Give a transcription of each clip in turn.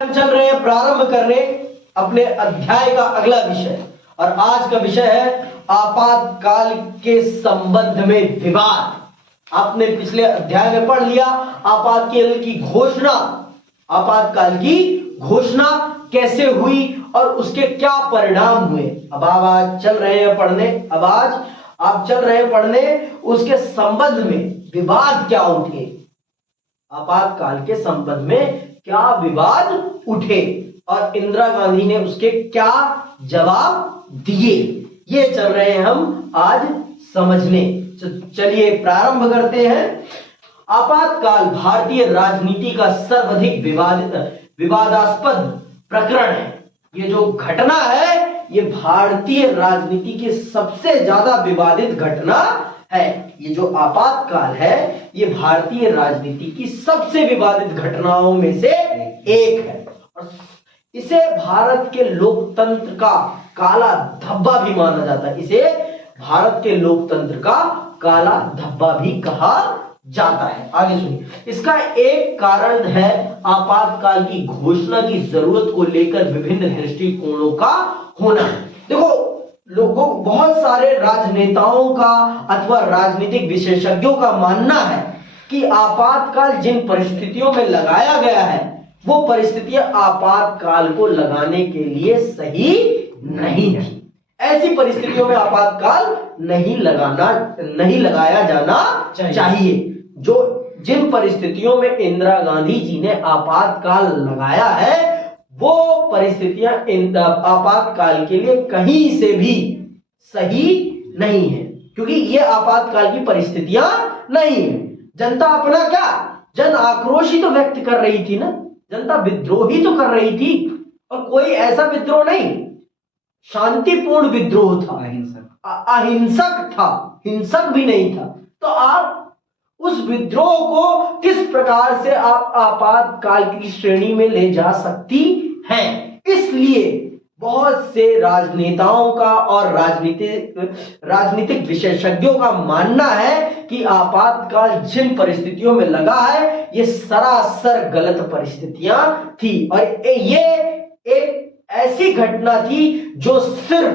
चल रहे हैं प्रारंभ करने अपने अध्याय का अगला विषय। और आज का विषय है आपातकाल के संबंध में विवाद। आपने पिछले अध्याय में पढ़ लिया आपातकाल की घोषणा, आपातकाल की घोषणा कैसे हुई और उसके क्या परिणाम हुए। अब आज चल रहे हैं पढ़ने, अब आज आप चल रहे हैं पढ़ने उसके संबंध में विवाद क्या उठे, आपातकाल के संबंध में क्या विवाद उठे और इंदिरा गांधी ने उसके क्या जवाब दिए, ये चल रहे हैं हम आज समझने। चलिए प्रारंभ करते हैं। आपातकाल भारतीय राजनीति का सर्वाधिक विवादास्पद प्रकरण है। ये जो घटना है ये भारतीय राजनीति की सबसे ज्यादा विवादित घटना है। ये जो आपातकाल है ये भारतीय राजनीति की सबसे विवादित घटनाओं में से एक है और इसे भारत के लोकतंत्र का काला धब्बा भी माना जाता है। इसे भारत के लोकतंत्र का काला धब्बा भी कहा जाता है। आगे सुनिए, इसका एक कारण है आपातकाल की घोषणा की जरूरत को लेकर विभिन्न दृष्टिकोणों का होना। देखो, लोगों बहुत सारे राजनेताओं का अथवा राजनीतिक विशेषज्ञों का मानना है कि आपातकाल जिन परिस्थितियों में लगाया गया है वो परिस्थितियां आपातकाल को लगाने के लिए सही नहीं थी। ऐसी परिस्थितियों में आपातकाल नहीं लगाया जाना चाहिए। जो जिन परिस्थितियों में इंदिरा गांधी जी ने आपातकाल लगाया है वो परिस्थितियां आपातकाल के लिए कहीं से भी सही नहीं है, क्योंकि ये आपातकाल की परिस्थितियां नहीं है। जनता अपना क्या जन आक्रोश ही तो व्यक्त कर रही थी ना, जनता विद्रोह ही तो कर रही थी और कोई ऐसा विद्रोह नहीं, शांतिपूर्ण विद्रोह था, अहिंसक था, हिंसक भी नहीं था। तो आप उस विद्रोह को किस प्रकार से आप आपातकाल की श्रेणी में ले जा सकती हैं। इसलिए बहुत से राजनेताओं का और राजनीतिक विशेषज्ञों का मानना है कि आपातकाल जिन परिस्थितियों में लगा है ये सरासर गलत परिस्थितियां थी और ये एक ऐसी घटना थी जो सिर्फ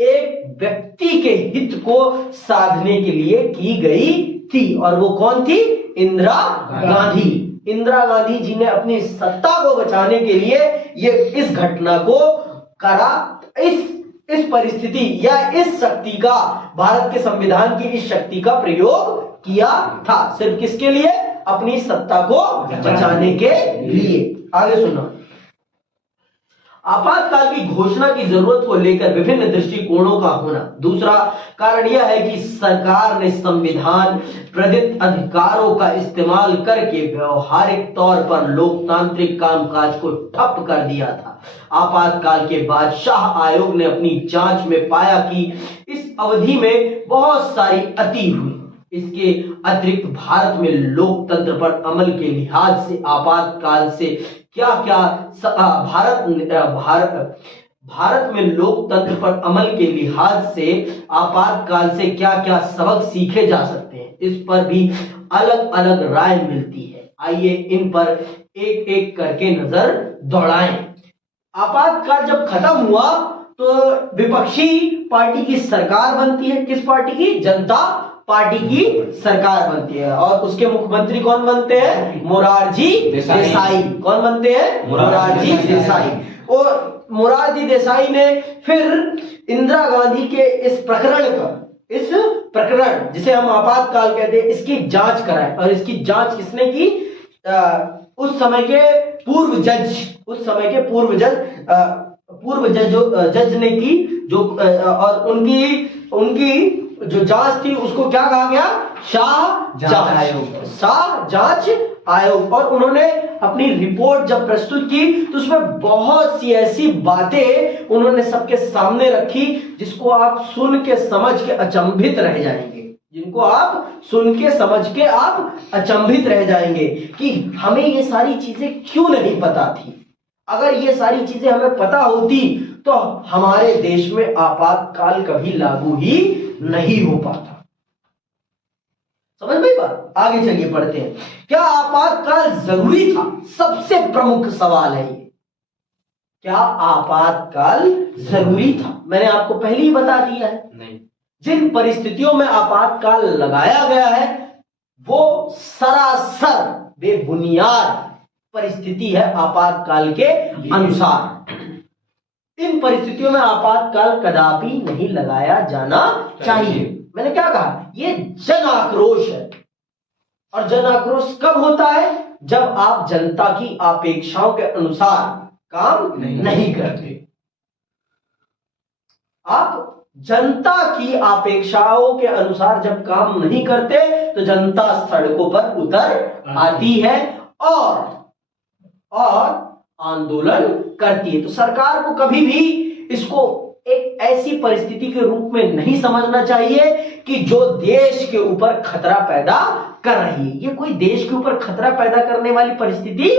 एक व्यक्ति के हित को साधने के लिए की गई थी। और वो कौन थी? इंदिरा गांधी। इंदिरा गांधी जी ने अपनी सत्ता को बचाने के लिए ये इस घटना को करा। इस परिस्थिति या इस शक्ति का, भारत के संविधान की इस शक्ति का प्रयोग किया था। सिर्फ किसके लिए? अपनी सत्ता को बचाने के लिए। आगे सुनो, आपातकाल की घोषणा की जरूरत को लेकर विभिन्न दृष्टिकोणों का होना। दूसरा कारण यह है कि सरकार ने संविधान प्रदत्त अधिकारों का इस्तेमाल करके व्यवहारिक तौर पर लोकतांत्रिक कामकाज को ठप कर दिया था। आपातकाल के बाद शाह आयोग ने अपनी जांच में पाया कि इस अवधि में बहुत सारी अति हुई। इसके अतिरिक्त भारत में लोकतंत्र पर अमल के लिहाज से आपातकाल से क्या क्या भारत में लोकतंत्र पर अमल के लिहाज से आपातकाल से क्या क्या सबक सीखे जा सकते हैं, इस पर भी अलग अलग राय मिलती है। आइए इन पर एक एक करके नजर दौड़ाएं। आपातकाल जब खत्म हुआ तो विपक्षी पार्टी की सरकार बनती है। किस पार्टी की? जनता पार्टी की सरकार बनती है और उसके मुख्यमंत्री कौन बनते हैं? मोरारजी देसाई। कौन बनते हैं? मोरारजी देसाई। और मोरारजी देसाई ने फिर इंदिरा गांधी के इस प्रकरण जिसे हम आपातकाल कहते हैं इसकी जांच कराई। और इसकी जांच किसने की? उस समय के पूर्व जज ने की, जो और उनकी जो जांच थी उसको क्या कहा गया? शाह जांच आयोग। और उन्होंने अपनी रिपोर्ट जब प्रस्तुत की तो उसमें बहुत सी ऐसी बातें उन्होंने सबके सामने रखी जिसको आप सुन के समझ के अचंभित रह जाएंगे, कि हमें ये सारी चीजें क्यों नहीं पता थी। अगर ये सारी चीजें हमें पता होती तो हमारे देश में आपातकाल कभी लागू ही नहीं हो पाता। समझ में बात? आगे चलिए पढ़ते हैं। क्या आपातकाल जरूरी था? सबसे प्रमुख सवाल है ये। क्या आपातकाल जरूरी था? मैंने आपको पहले ही बता दिया है। नहीं। जिन परिस्थितियों में आपातकाल लगाया गया है वो सरासर बेबुनियाद परिस्थिति है आपातकाल के अनुसार। इन परिस्थितियों में आपातकाल कदापि नहीं लगाया जाना चाहिए। मैंने क्या कहा? ये जन आक्रोश है। और जन आक्रोश कब होता है? जब आप जनता की अपेक्षाओं के अनुसार काम नहीं करते। आप जनता की अपेक्षाओं के अनुसार जब काम नहीं करते तो जनता सड़कों पर उतर आती है और आंदोलन करती है। तो सरकार को कभी भी इसको एक ऐसी परिस्थिति के रूप में नहीं समझना चाहिए कि जो देश के ऊपर खतरा पैदा कर रही है। ये कोई देश के ऊपर खतरा पैदा करने वाली परिस्थिति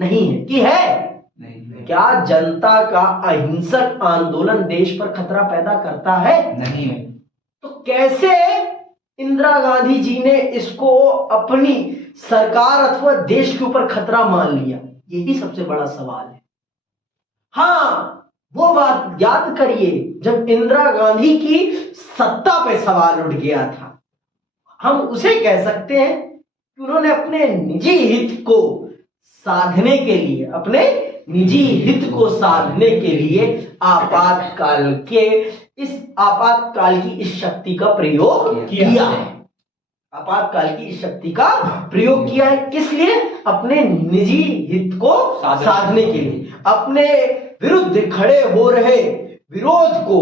नहीं है। कि है? नहीं। क्या जनता का अहिंसक आंदोलन देश पर खतरा पैदा करता है? नहीं। तो कैसे इंदिरा गांधी जी ने इसको अपनी सरकार अथवा देश के ऊपर खतरा मान लिया? यही सबसे बड़ा सवाल है। हाँ, वो बात याद करिए जब इंदिरा गांधी की सत्ता पे सवाल उठ गया था। हम उसे कह सकते हैं कि उन्होंने अपने निजी हित को साधने के लिए आपातकाल की इस शक्ति का प्रयोग किया है। आपातकाल की इस शक्ति का प्रयोग किया है किस लिए? अपने निजी हित को साधने के लिए, अपने विरुद्ध खड़े हो रहे विरोध को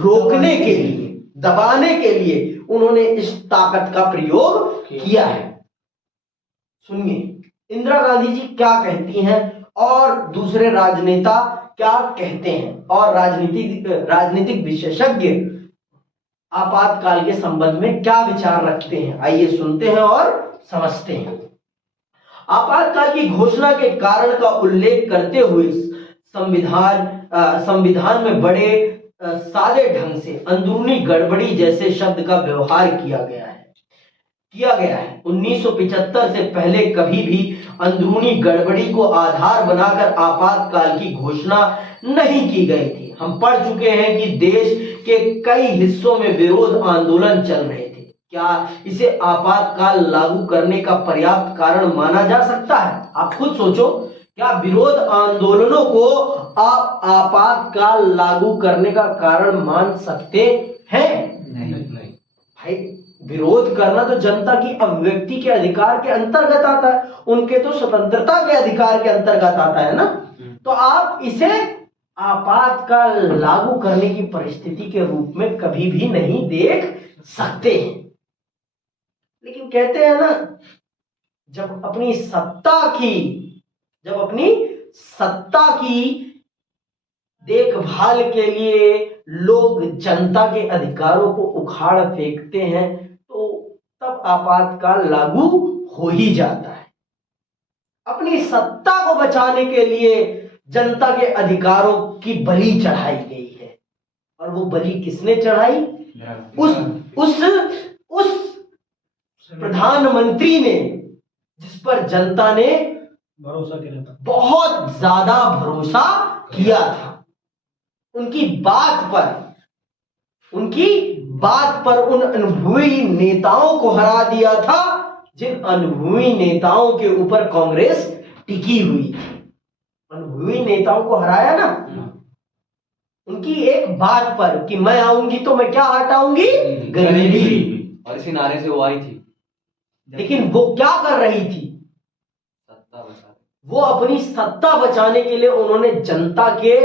रोकने के लिए, दबाने के लिए उन्होंने इस ताकत का प्रयोग किया है। सुनिए इंदिरा गांधी जी क्या कहती हैं और दूसरे राजनेता क्या कहते हैं और राजनीतिक विशेषज्ञ आपातकाल के संबंध में क्या विचार रखते हैं। आइए सुनते हैं और समझते हैं। आपातकाल की घोषणा के कारण का उल्लेख करते हुए संविधान में बड़े सादे ढंग से अंदरूनी गड़बड़ी जैसे शब्द का व्यवहार किया गया है। 1975 से पहले कभी भी अंदरूनी गड़बड़ी को आधार बनाकर आपातकाल की घोषणा नहीं की गई थी। हम पढ़ चुके हैं कि देश के कई हिस्सों में विरोध आंदोलन चल रहे थे। क्या इसे आपातकाल लागू करने का पर्याप्त कारण माना जा सकता है? आप खुद सोचो, क्या विरोध आंदोलनों को आप आपातकाल लागू करने का कारण मान सकते हैं? नहीं। भाई विरोध करना तो जनता की अभिव्यक्ति के अधिकार के अंतर्गत आता है, उनके तो स्वतंत्रता के अधिकार के अंतर्गत आता है ना। तो आप इसे आपातकाल लागू करने की परिस्थिति के रूप में कभी भी नहीं देख सकते हैं। लेकिन कहते हैं ना, जब अपनी सत्ता की देखभाल के लिए लोग जनता के अधिकारों को उखाड़ फेंकते हैं तो तब आपातकाल लागू हो ही जाता है। अपनी सत्ता को बचाने के लिए जनता के अधिकारों की बलि चढ़ाई गई है। और वो बलि किसने चढ़ाई? उस प्रधानमंत्री ने जिस पर जनता ने भरोसा किया था, बहुत ज्यादा भरोसा किया था। उनकी बात पर उन अनुभवी नेताओं को हरा दिया था जिन अनुभवी नेताओं के ऊपर कांग्रेस टिकी हुई थी। अनुभवी नेताओं को हराया ना उनकी एक बात पर कि मैं आऊंगी तो मैं क्या हटाऊंगी? गरीबी। और इसी नारे से वो आई थी। लेकिन वो क्या कर रही थी? सत्ता बचा। वो अपनी सत्ता बचाने के लिए उन्होंने जनता के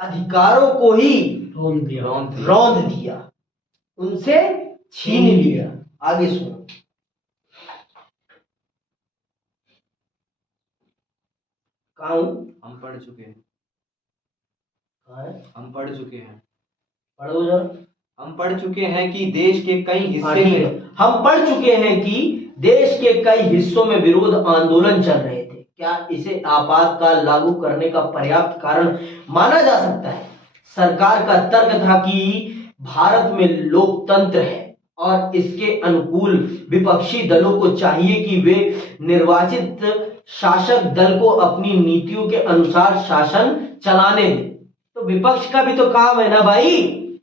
अधिकारों को ही रौंद दिया, उनसे छीन लिया। आगे सुनो। हम पढ़ चुके हैं। हम पढ़ चुके हैं। पढ़ो जरा। हम पढ़ चुके हैं कि देश के कई हिस्से में हम पढ़ चुके हैं कि देश के कई हिस्सों में विरोध आंदोलन चल रहे थे। क्या इसे आपातकाल लागू करने का पर्याप्त कारण माना जा सकता है? सरकार का तर्क था कि भारत में लोकतंत्र है और इसके अनुकूल विपक्षी दलों को चाहिए कि वे निर्वाचित शासक दल को अपनी नीतियों के अनुसार शासन चलाने दे। तो विपक्ष का भी तो काम है ना भाई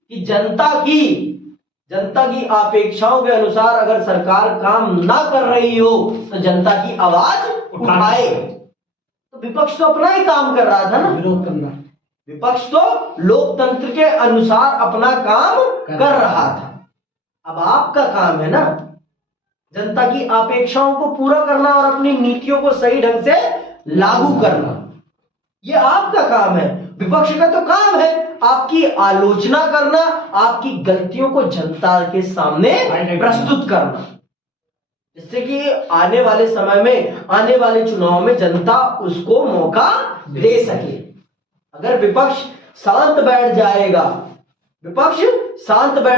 कि जनता की अपेक्षाओं के अनुसार अगर सरकार काम ना कर रही हो तो जनता की आवाज उठाए। तो विपक्ष तो अपना ही काम कर रहा था ना, विरोध करना। विपक्ष तो लोकतंत्र के अनुसार अपना काम कर रहा था। अब आपका काम है ना जनता की अपेक्षाओं को पूरा करना और अपनी नीतियों को सही ढंग से लागू करना। ये आपका काम है। विपक्ष का तो काम है आपकी आलोचना करना, आपकी गलतियों को जनता के सामने प्रस्तुत करना, जिससे कि आने वाले समय में, आने वाले चुनाव में जनता उसको मौका दे सके। अगर विपक्ष शांत बैठ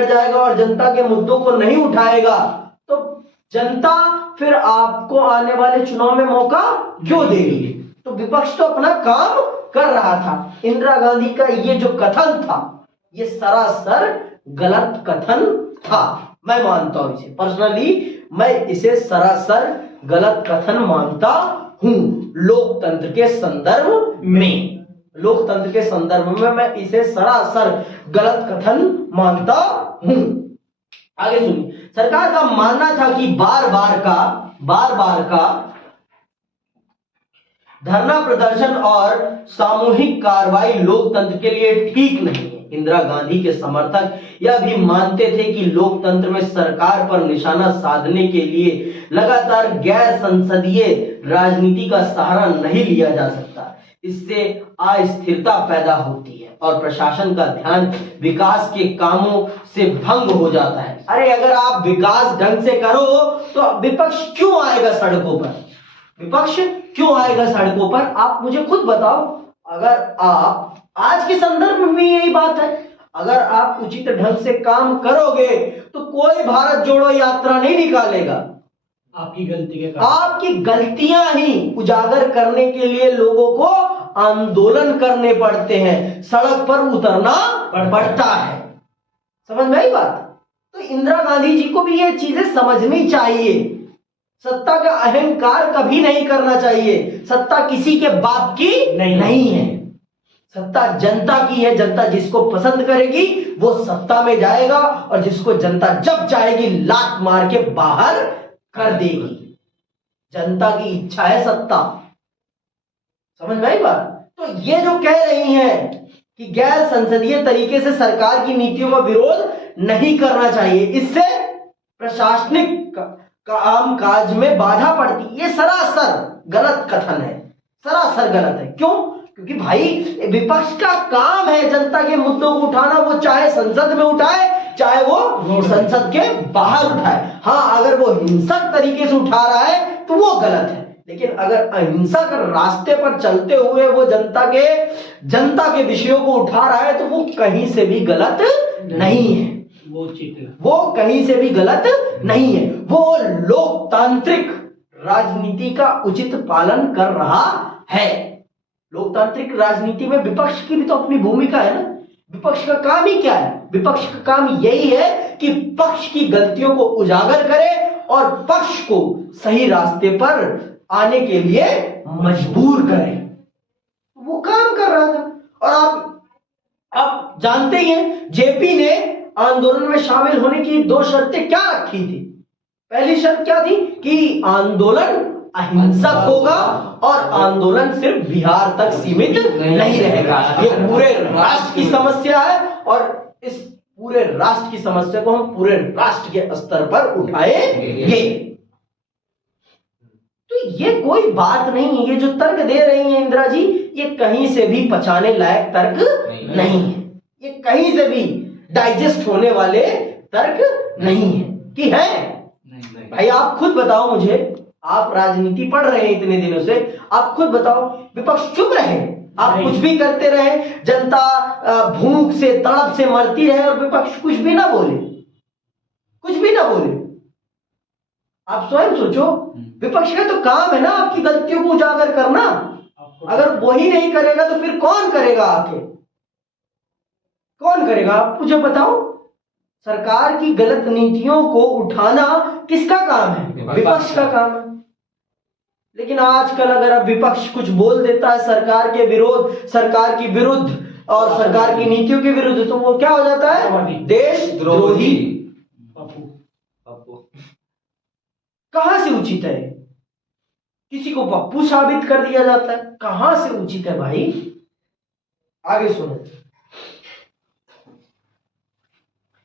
जाएगा और जनता के मुद्दों को नहीं उठाएगा तो जनता फिर आपको आने वाले चुनाव में मौका क्यों देगी? तो विपक्ष तो अपना काम कर रहा था। इंदिरा गांधी का ये जो कथन था ये सरासर गलत कथन था। मैं मानता हूं इसे, पर्सनली मैं इसे सरासर गलत कथन मानता हूं। लोकतंत्र के संदर्भ में मैं इसे सरासर गलत कथन मानता हूं। आगे सुनिए, सरकार का मानना था कि बार बार का धरना प्रदर्शन और सामूहिक कार्रवाई लोकतंत्र के लिए ठीक नहीं है। इंदिरा गांधी के समर्थक यह भी मानते थे कि लोकतंत्र में सरकार पर निशाना साधने के लिए लगातार गैर संसदीय राजनीति का सहारा नहीं लिया जा सकता। इससे अस्थिरता पैदा होती है और प्रशासन का ध्यान विकास के कामों से भंग हो जाता है। अरे अगर आप विकास ढंग से करो तो विपक्ष क्यों आएगा सड़कों पर? आप मुझे खुद बताओ। अगर आप आज के संदर्भ में भी यही बात है, अगर आप उचित ढंग से काम करोगे तो कोई भारत जोड़ो यात्रा नहीं निकालेगा। आपकी गलतियां ही उजागर करने के लिए लोगों को आंदोलन करने पड़ते हैं, सड़क पर उतरना पड़ता है। समझ में आई बात? तो इंदिरा गांधी जी को भी ये चीजें समझनी चाहिए। सत्ता का अहंकार कभी नहीं करना चाहिए। सत्ता किसी के बाप की नहीं है, सत्ता जनता की है। जनता जिसको पसंद करेगी वो सत्ता में जाएगा और जिसको जनता जब चाहेगी लात मार के बाहर कर देगी। जनता की इच्छा है सत्ता। समझ में आई बात? तो ये जो कह रही हैं कि गैर संसदीय तरीके से सरकार की नीतियों का विरोध नहीं करना चाहिए, इससे प्रशासनिक काम काज में बाधा पड़ती, ये सरासर गलत कथन है, सरासर गलत है। क्यों? क्योंकि भाई विपक्ष का काम है जनता के मुद्दों को उठाना, वो चाहे संसद में उठाए चाहे वो संसद के बाहर उठाए। हाँ, अगर वो हिंसक तरीके से उठा रहा है तो वो गलत है, लेकिन अगर अहिंसक रास्ते पर चलते हुए वो जनता के विषयों को उठा रहा है तो वो कहीं से भी गलत नहीं है। वो कहीं से भी गलत नहीं है। वो लोकतांत्रिक राजनीति का उचित पालन कर रहा है। लोकतांत्रिक राजनीति में विपक्ष की भी तो अपनी भूमिका है ना। विपक्ष का काम ही क्या है? विपक्ष का काम यही है कि पक्ष की गलतियों को उजागर करे और पक्ष को सही रास्ते पर आने के लिए मजबूर करे। वो काम कर रहा था। और आप जानते ही हैं जेपी ने आंदोलन में शामिल होने की 2 शर्तें क्या रखी थी। पहली शर्त क्या थी कि आंदोलन अहिंसक होगा और आंदोलन सिर्फ बिहार तक सीमित नहीं रहेगा। ये पूरे राष्ट्र की समस्या है और इस पूरे राष्ट्र की समस्या को हम पूरे राष्ट्र के स्तर पर उठाएंगे। तो ये कोई बात नहीं है। ये जो तर्क दे रही हैं इंदिरा जी, ये कहीं से भी पचाने लायक तर्क नहीं है। ये कहीं से भी डाइजेस्ट होने वाले तर्क नहीं है कि है। भाई आप खुद बताओ मुझे, आप राजनीति पढ़ रहे हैं इतने दिनों से, आप खुद बताओ। विपक्ष चुप रहे, आप कुछ भी करते रहे, जनता भूख से तड़प से मरती रहे और विपक्ष कुछ भी ना बोले। आप स्वयं सोचो, विपक्ष का तो काम है ना आपकी गलतियों को उजागर करना। अगर वही नहीं करेगा तो फिर कौन करेगा? कौन करेगा? आप मुझे बताओ। सरकार की गलत नीतियों को उठाना किसका काम है? विपक्ष का काम है। लेकिन आजकल अगर अब विपक्ष कुछ बोल देता है सरकार के विरोध, सरकार की विरुद्ध और सरकार की नीतियों के विरुद्ध, तो वो क्या हो जाता है? देशद्रोही। कहां से उचित है? किसी को पप्पू साबित कर दिया जाता है, कहां से उचित है भाई? आगे सुनो।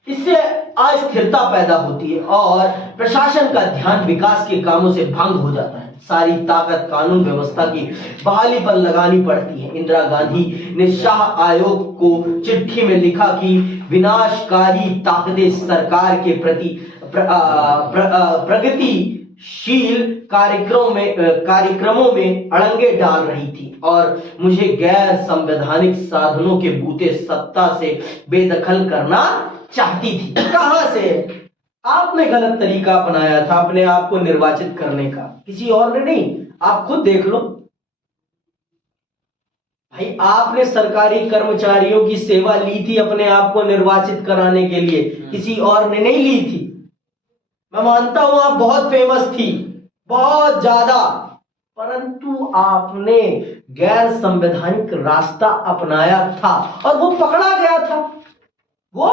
इससे अस्थिरता पैदा होती है और प्रशासन का ध्यान विकास के कामों से भंग हो जाता है। सारी ताकत कानून व्यवस्था की बहाली पर लगानी पड़ती है। इंदिरा गांधी ने शाह आयोग को चिट्ठी में लिखा कि विनाशकारी ताकतें सरकार के प्रति प्रगतिशील कार्यक्रमों में अड़ंगे डाल रही थी और मुझे गैर संवैधानिक साधनों के बूते सत्ता से बेदखल करना चाहती थी। कहां से? आपने गलत तरीका अपनाया था अपने आप को निर्वाचित करने का, किसी और ने नहीं। आप खुद देख लो भाई, आपने सरकारी कर्मचारियों की सेवा ली थी अपने आप को निर्वाचित कराने के लिए, किसी और ने नहीं ली थी। मैं मानता हूं आप बहुत फेमस थी, बहुत ज्यादा, परंतु आपने गैर संवैधानिक रास्ता अपनाया था और वो पकड़ा गया था, वो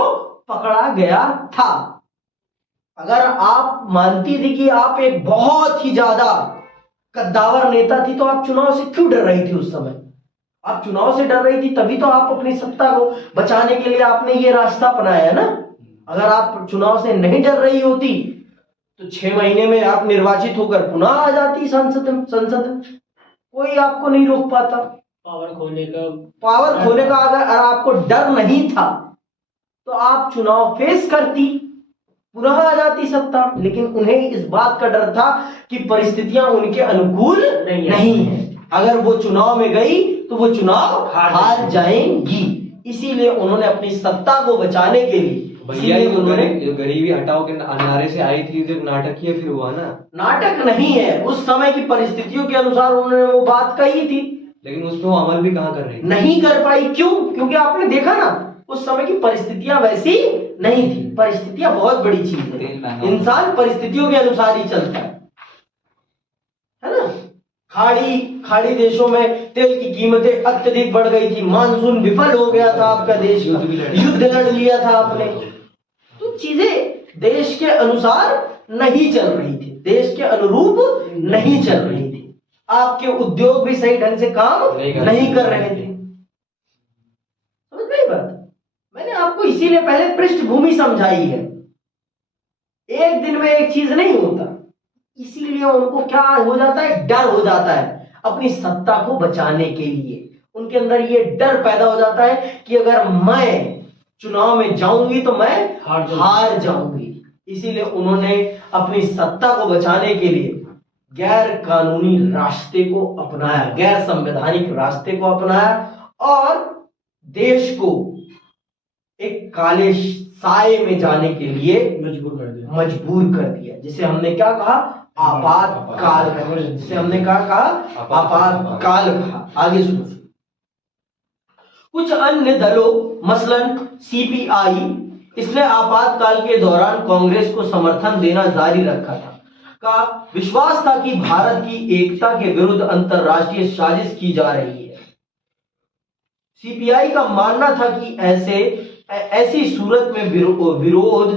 पकड़ा गया था। अगर आप मानती थी कि आप एक बहुत ही ज्यादा कद्दावर नेता थी, तो आप चुनाव से क्यों डर रही थी? उस समय आप चुनाव से डर रही थी, तभी तो आप अपनी सत्ता को बचाने के लिए आपने ये रास्ता अपनाया है ना। अगर आप चुनाव से नहीं डर रही होती तो 6 महीने में आप निर्वाचित होकर पुनः आ जाती संसद में, कोई आपको नहीं रोक पाता। पावर खोने का अगर आपको डर नहीं था तो आप चुनाव फेस करती, पुनः आ जाती सत्ता। लेकिन उन्हें इस बात का डर था कि परिस्थितियां उनके अनुकूल नहीं है। अगर वो चुनाव में गई तो वो चुनाव हार जाएंगी। इसीलिए उन्होंने अपनी सत्ता को बचाने के लिए, भैया ये उन्होंने गरीबी हटाओ के नारे से आई थी, जो नाटक किया फिर हुआ ना। नाटक नहीं है, उस समय की परिस्थितियों के अनुसार उन्होंने वो बात कही थी, लेकिन उस पर वो अमल भी कहाँ कर रही थी? नहीं कर पाई। क्यों? क्योंकि आपने देखा ना, उस समय की परिस्थितियां वैसी नहीं थी। परिस्थितियां बहुत बड़ी चीज है, इंसान परिस्थितियों के अनुसार ही चलता है ना। खाड़ी देशों में तेल की कीमतें अत्यधिक बढ़ गई थी, मानसून विफल हो गया था आपका देश का, युद्ध लड़ लिया था आपने, तो चीजें देश के अनुसार नहीं चल रही थी, देश के अनुरूप नहीं चल रही थी। आपके उद्योग भी सही ढंग से काम नहीं कर रहे थे। समझ गई बात? मैंने आपको इसीलिए पहले पृष्ठभूमि समझाई है। एक दिन में एक चीज नहीं होता, इसीलिए उनको क्या हो जाता है? डर हो जाता है अपनी सत्ता को बचाने के लिए। उनके अंदर ये डर पैदा हो जाता है कि अगर मैं चुनाव में जाऊंगी तो मैं हार जाऊंगी। इसीलिए उन्होंने अपनी सत्ता को बचाने के लिए गैर कानूनी रास्ते को अपनाया, गैर संवैधानिक रास्ते को अपनाया और देश को एक काले साए में जाने के लिए मजबूर कर दिया। जिसे हमने क्या कहा? आपातकाल। जिसे हमने क्या कहा? आपातकाल कहा। आगे सुनो। कुछ अन्य दलों मसलन सीपीआई, इसने आपातकाल के दौरान कांग्रेस को समर्थन देना जारी रखा था। का विश्वास था कि भारत की एकता के विरुद्ध अंतरराष्ट्रीय साजिश की जा रही है। सीपीआई का मानना था कि ऐसी सूरत में विरोध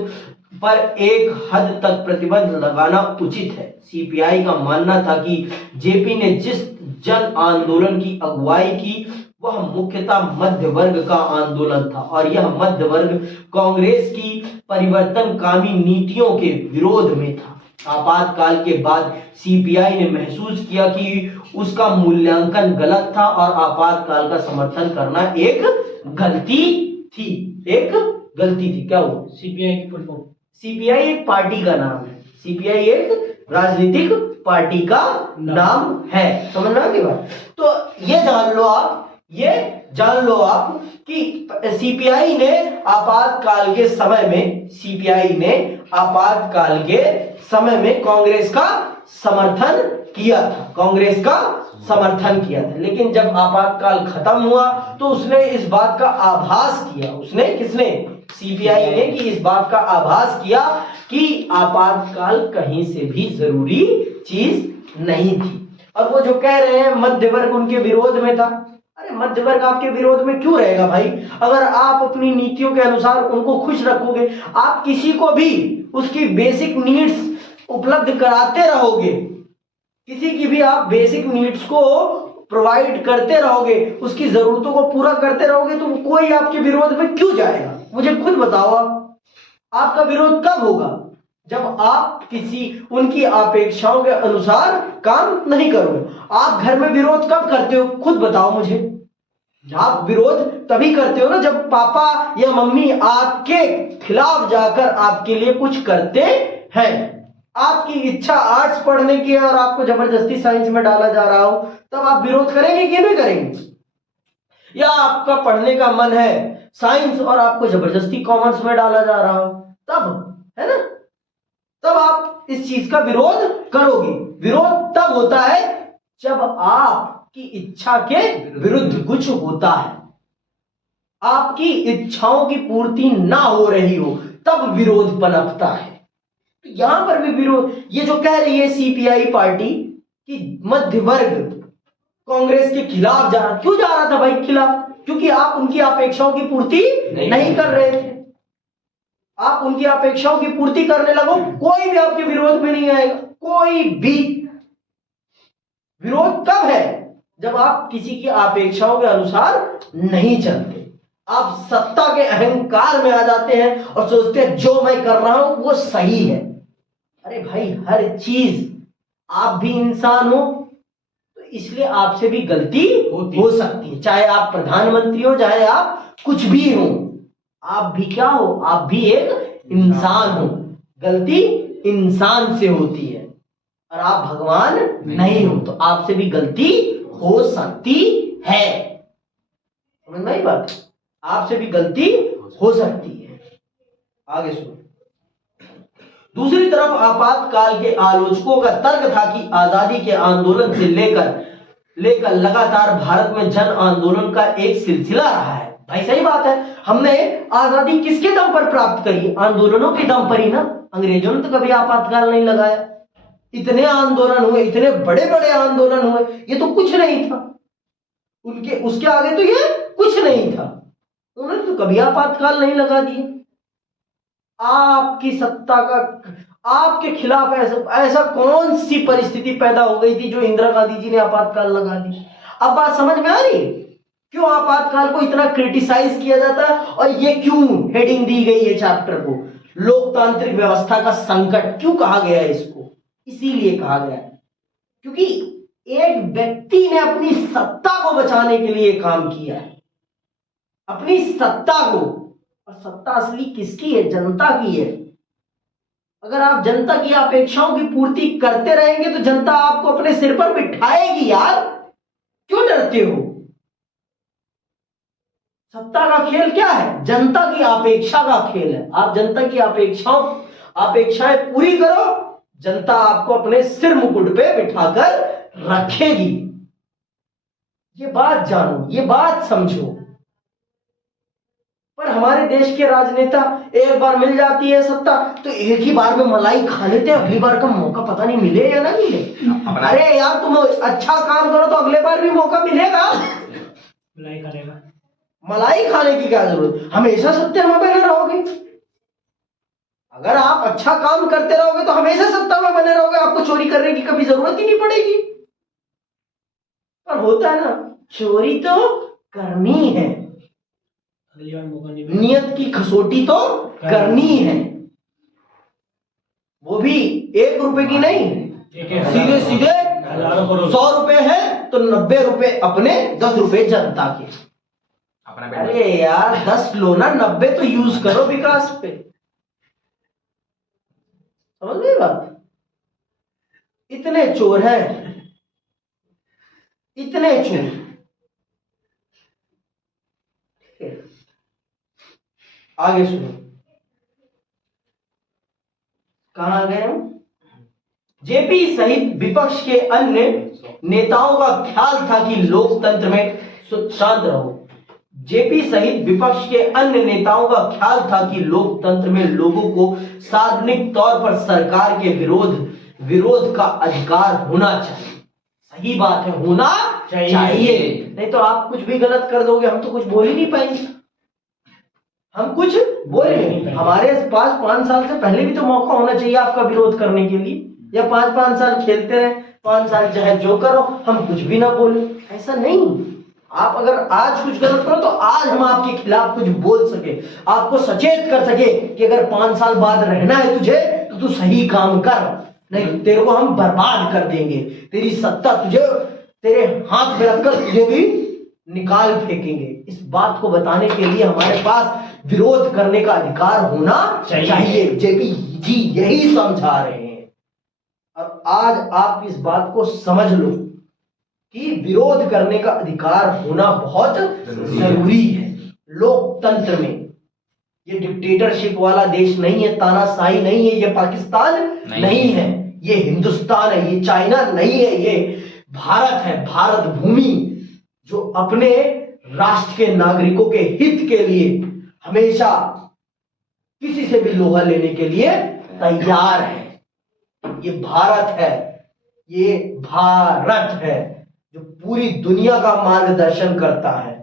पर एक हद तक प्रतिबंध लगाना उचित है। सीपीआई का मानना था कि जेपी ने जिस जन आंदोलन की अगुवाई की वह मुख्यतः मध्य वर्ग का आंदोलन था और यह मध्य वर्ग कांग्रेस की परिवर्तनकामी नीतियों के विरोध में था। आपातकाल के बाद सीपीआई ने महसूस किया कि उसका मूल्यांकन गलत था और आपातकाल का समर्थन करना एक गलती थी। एक गलती थी। क्या हुआ? सीपीआई की फुल फॉर्म? सीपीआई एक पार्टी का नाम है, सीपीआई एक राजनीतिक पार्टी का नाम है। समझ में आ गई बात? तो ये जान लो आप कि सीपीआई ने आपातकाल के समय में कांग्रेस का समर्थन किया था। लेकिन जब आपातकाल खत्म हुआ तो उसने इस बात का आभास किया, सीपीआई ने कि इस बात का आभास किया कि आपातकाल कहीं से भी जरूरी चीज नहीं थी। और वो जो कह रहे हैं मध्य वर्ग उनके विरोध में था, अरे मध्य वर्ग आपके विरोध में क्यों रहेगा भाई? अगर आप अपनी नीतियों के अनुसार उनको खुश रखोगे, आप किसी को भी उसकी बेसिक नीड्स उपलब्ध कराते रहोगे, किसी की भी आप बेसिक नीड्स को प्रोवाइड करते रहोगे, उसकी जरूरतों को पूरा करते रहोगे, तो कोई आपके विरोध में क्यों जाएगा? मुझे खुद बताओ, आपका विरोध कब होगा? जब आप किसी उनकी अपेक्षाओं के अनुसार काम नहीं करोगे। आप घर में विरोध कब करते हो? खुद बताओ मुझे। आप विरोध तभी करते हो ना जब पापा या मम्मी आपके खिलाफ जाकर आपके लिए कुछ करते हैं। आपकी इच्छा आर्ट्स पढ़ने की है और आपको जबरदस्ती साइंस में डाला जा रहा हो, तब आप विरोध करेंगे कि नहीं करेंगे? या आपका पढ़ने का मन है साइंस और आपको जबरदस्ती कॉमर्स में डाला जा रहा हो, तब, है ना, तब आप इस चीज का विरोध करोगे। विरोध तब होता है जब आपकी इच्छा के विरुद्ध कुछ होता है, आपकी इच्छाओं की पूर्ति ना हो रही हो, तब विरोध पनपता है। तो यहां पर भी विरोध, ये जो कह रही है सीपीआई पार्टी कि मध्य वर्ग कांग्रेस के खिलाफ जा रहा, क्यों जा रहा था भाई खिलाफ? क्योंकि आप उनकी अपेक्षाओं की पूर्ति नहीं कर रहे थे। आप उनकी अपेक्षाओं की पूर्ति करने लगो, कोई भी आपके विरोध में नहीं आएगा। कोई भी विरोध कब है? जब आप किसी की अपेक्षाओं के अनुसार नहीं चलते, आप सत्ता के अहंकार में आ जाते हैं और सोचते हैं जो मैं कर रहा हूं वो सही है। अरे भाई, हर चीज, आप भी इंसान हो तो इसलिए आपसे भी गलती हो सकती है। चाहे आप प्रधानमंत्री हो, चाहे आप कुछ भी हो, आप भी क्या हो? आप भी एक इंसान हो। गलती इंसान से होती है और आप भगवान नहीं हो, तो आपसे भी गलती हो सकती है। समझ में आई बात? आपसे भी गलती हो सकती है। आगे सुनो। दूसरी तरफ आपातकाल के आलोचकों का तर्क था कि आजादी के आंदोलन से लेकर लगातार भारत में जन आंदोलन का एक सिलसिला रहा है। भाई सही बात है, हमने आजादी किसके दम पर प्राप्त करी? आंदोलनों के दम पर ही ना। अंग्रेजों ने तो कभी आपातकाल नहीं लगाया। इतने आंदोलन हुए, इतने बड़े बड़े आंदोलन हुए, ये तो कुछ नहीं था उनके, उसके आगे तो ये कुछ नहीं था। उन्होंने तो कभी आपातकाल नहीं लगा दिए। आपकी सत्ता का, आपके खिलाफ ऐसा कौन सी परिस्थिति पैदा हो गई थी जो इंदिरा गांधी जी ने आपातकाल लगा दी? अब बात समझ में आ रही है क्यों आपातकाल को इतना क्रिटिसाइज किया जाता है और ये क्यों हेडिंग दी गई है चैप्टर को? लोकतांत्रिक व्यवस्था का संकट क्यों कहा गया है इसको? इसीलिए कहा गया है क्योंकि एक व्यक्ति ने अपनी सत्ता को बचाने के लिए काम किया है, अपनी सत्ता को। और सत्ता असली किसकी है? जनता की है। अगर आप जनता की अपेक्षाओं की पूर्ति करते रहेंगे तो जनता आपको अपने सिर पर बिठाएगी यार, क्यों डरते हो? सत्ता का खेल क्या है? जनता की अपेक्षा का खेल है। आप जनता की अपेक्षाएं पूरी करो, जनता आपको अपने सिर मुकुट पे बिठाकर रखेगी। ये बात जानो, ये बात समझो। पर हमारे देश के राजनेता, एक बार मिल जाती है सत्ता तो एक ही बार में मलाई खा लेते हैं। अगली बार का मौका पता नहीं मिले या ना मिले। अरे यार, तुम अच्छा काम करो तो अगले बार भी मौका मिलेगा। मलाई खाने की क्या जरूरत? हमेशा सत्ता में बने रहोगे? अगर आप अच्छा काम करते रहोगे तो हमेशा सत्ता में बने रहोगे, आपको चोरी करने की कभी जरूरत ही नहीं पड़ेगी। पर होता है ना, चोरी तो करनी है, नियत की कसौटी तो करनी है, वो भी 1 रुपए की नहीं, सीधे सीधे 100 रुपए है तो 90 रुपए अपने, 10 रुपए जनता के। अरे यार 10 लो ना, 90 तो यूज करो विकास पे। समझ गए बात? इतने चोर हैं, इतने चोर। आगे सुनो, कहां गए हम? जेपी सहित विपक्ष के अन्य नेताओं का ख्याल था कि लोकतंत्र में, शांत रहो। जेपी सहित विपक्ष के अन्य नेताओं का ख्याल था कि लोकतंत्र में लोगों को सार्वजनिक तौर पर सरकार के विरोध का अधिकार होना चाहिए। सही बात है, होना चाहिए। नहीं तो आप कुछ भी गलत कर दोगे, हम तो कुछ बोल ही नहीं पाएंगे, हम कुछ बोल ही नहीं। हमारे पास 5 साल से पहले भी तो मौका होना चाहिए आपका विरोध करने के लिए, या 5-5 साल खेलते रहे, 5 साल चाहे जो करो, हम कुछ भी ना बोले। ऐसा नहीं, आप अगर आज कुछ गलत करो तो आज हम आपके खिलाफ कुछ बोल सके, आपको सचेत कर सके कि अगर 5 साल बाद रहना है तुझे तो तू सही काम कर, नहीं तेरे को हम बर्बाद कर देंगे, तेरी सत्ता तुझे तेरे हाथ में रखकर तुझे भी निकाल फेंकेंगे। इस बात को बताने के लिए हमारे पास विरोध करने का अधिकार होना चाहिए। जेपी जी यही समझा रहे हैं, और आज आप इस बात को समझ लो कि विरोध करने का अधिकार होना बहुत जरूरी है लोकतंत्र में। ये डिक्टेटरशिप वाला देश नहीं है, तानाशाही नहीं है, ये पाकिस्तान नहीं है, ये हिंदुस्तान है, ये चाइना नहीं है, ये भारत है, भारत भूमि, जो अपने राष्ट्र के नागरिकों के हित के लिए हमेशा किसी से भी लोहा लेने के लिए तैयार है। ये भारत है, ये भारत है जो पूरी दुनिया का मार्गदर्शन करता है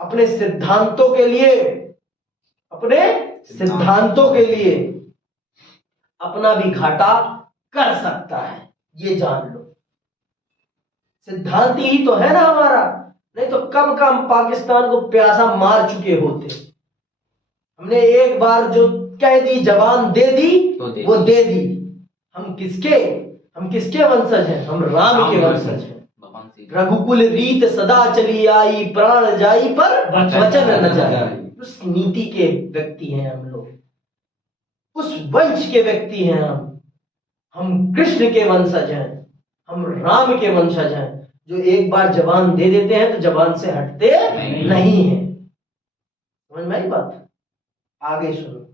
अपने सिद्धांतों के लिए, अपने सिद्धांतों के लिए अपना भी घाटा कर सकता है, ये जान लो। सिद्धांत ही तो है ना हमारा, नहीं तो कब का हम पाकिस्तान को प्यासा मार चुके होते। हमने एक बार जो कह दी, जबान दे दी, वो दे दी। हम किसके वंशज हैं? हम राम के वंशज हैं। रघुकुल रीत सदा चली आई, प्राण जाई पर वचन न जाई। उस नीति के व्यक्ति हैं हम लोग, उस वंश के व्यक्ति हैं हम कृष्ण के वंशज हैं, हम राम के वंशज हैं, जो एक बार जबान दे देते हैं तो जबान से हटते नहीं है। समझ में आई बात? आगे सुनो।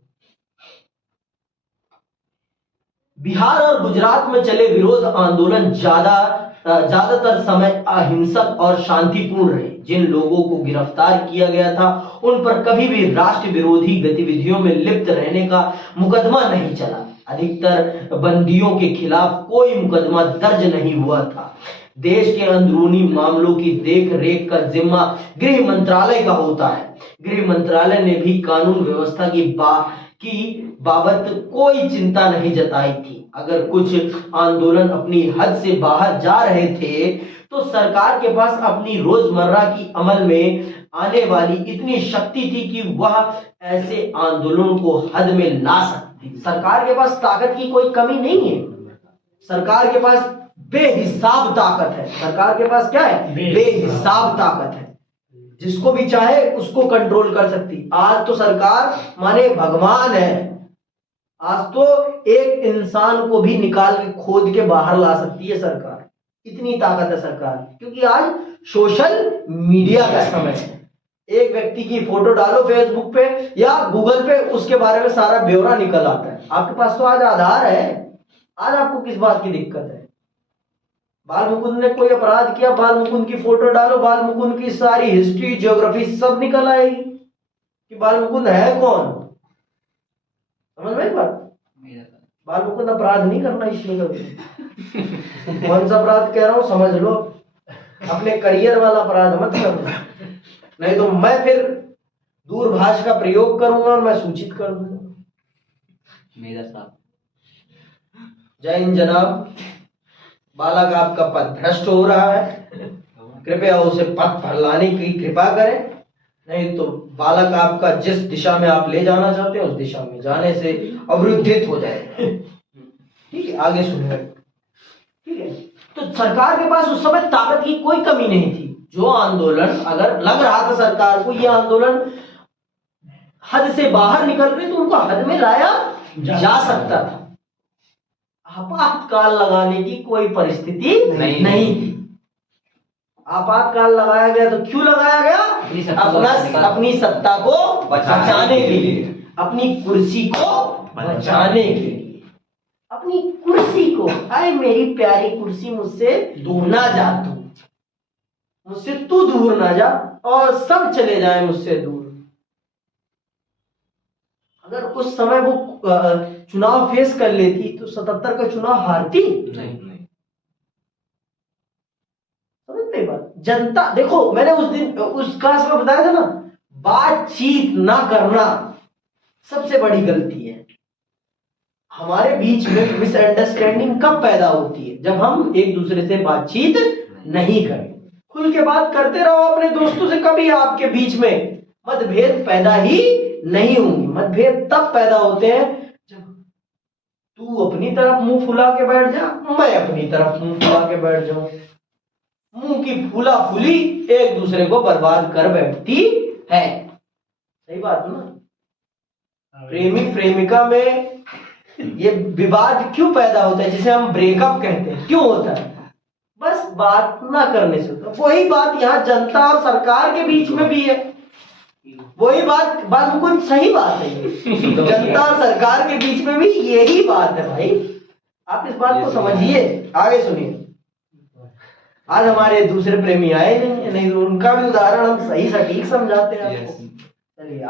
बिहार और गुजरात में चले विरोध आंदोलन ज्यादातर समय अहिंसक और शांतिपूर्ण रहे। जिन लोगों को गिरफ्तार किया गया था उन पर कभी भी राष्ट्र विरोधी गतिविधियों में लिप्त रहने का मुकदमा नहीं चला। अधिकतर बंदियों के खिलाफ कोई मुकदमा दर्ज नहीं हुआ था। देश के अंदरूनी मामलों की देख रेख का जिम्मा गृह मंत्रालय का होता है। गृह मंत्रालय ने भी कानून व्यवस्था की बाबत कोई चिंता नहीं जताई थी। अगर कुछ आंदोलन अपनी हद से बाहर जा रहे थे तो सरकार के पास अपनी रोजमर्रा की अमल में आने वाली इतनी शक्ति थी कि वह ऐसे आंदोलनों को हद में ला सकती। सरकार के पास ताकत की कोई कमी नहीं है, सरकार के पास बेहिसाब ताकत है। सरकार के पास क्या है? बेहिसाब ताकत है, जिसको भी चाहे उसको कंट्रोल कर सकती। आज तो सरकार माने भगवान है, आज तो एक इंसान को भी निकाल के खोद के बाहर ला सकती है सरकार, इतनी ताकत है सरकार। क्योंकि आज सोशल मीडिया का समय है। एक व्यक्ति की फोटो डालो फेसबुक पे या गूगल पे, उसके बारे में सारा ब्यौरा निकल आता है। आपके पास तो आज आधार है, आज आपको किस बात की दिक्कत है? बाल मुकुंद ने कोई अपराध किया, बाल मुकुंद की फोटो डालो, बाल मुकुंद की सारी हिस्ट्री ज्योग्राफी सब निकल आएगी कि बाल मुकुंद है कौन। समझ में बात? बाल मुकुंद अपराध नहीं करना इसमें कभी। कौन सा अपराध कह रहा हूं समझ लो, अपने करियर वाला अपराध मत करना, नहीं तो मैं फिर दूरभाष का प्रयोग करूंगा और मैं सूचित कर दूंगा। मेरा साथ। जय हिंद जनाब। बालक आपका पद भ्रष्ट हो रहा है, कृपया उसे पद पर लाने की कृपा करें, नहीं तो बालक आपका जिस दिशा में आप ले जाना चाहते हैं उस दिशा में जाने से अवरुद्धित हो जाएगा। ठीक है, आगे सुनिए। ठीक है, तो सरकार के पास उस समय ताकत की कोई कमी नहीं थी। जो आंदोलन अगर लग रहा था सरकार को ये आंदोलन हद से बाहर निकल रहे तो उनको हद में लाया जा सकता था। आपातकाल लगाने की कोई परिस्थिति नहीं थी। आपातकाल लगाया गया तो क्यों लगाया गया? अपनी सत्ता को बचाने के लिए, अपनी कुर्सी को बचाने के लिए, अपनी कुर्सी को। आए मेरी प्यारी कुर्सी, मुझसे दूर ना जा, मुझसे तू दूर ना जा और सब चले जाए मुझसे दूर। अगर उस समय वो चुनाव फेस कर लेती तो 77 का चुनाव हारती नहीं। जनता, देखो मैंने उस दिन उस क्लास में बताया था ना, बातचीत ना करना सबसे बड़ी गलती है। हमारे बीच में मिसअंडरस्टैंडिंग कब पैदा होती है? जब हम एक दूसरे से बातचीत नहीं करें। खुल के बात करते रहो अपने दोस्तों से, कभी आपके बीच में मतभेद पैदा ही नहीं होंगे। मतभेद तब पैदा होते हैं जब तू अपनी तरफ मुंह फुला के बैठ जा, मैं अपनी तरफ मुंह फुला के बैठ जाऊं। मुंह की फूला फूली एक दूसरे को बर्बाद कर बैठती है। सही बात है ना? प्रेमी प्रेमिका में ये विवाद क्यों पैदा होता है, जिसे हम ब्रेकअप कहते हैं, क्यों होता है? बस बात ना करने से होता है। वही बात यहाँ जनता और सरकार के बीच में भी है। वही बात बिल्कुल सही बात है ये। जनता और सरकार के बीच में भी यही बात है भाई। आप इस बात को समझिए, आगे सुनिए। आज हमारे दूसरे प्रेमी आए नहीं तो उनका भी उदाहरण हम सही सटीक समझाते हैं आपको। चलिए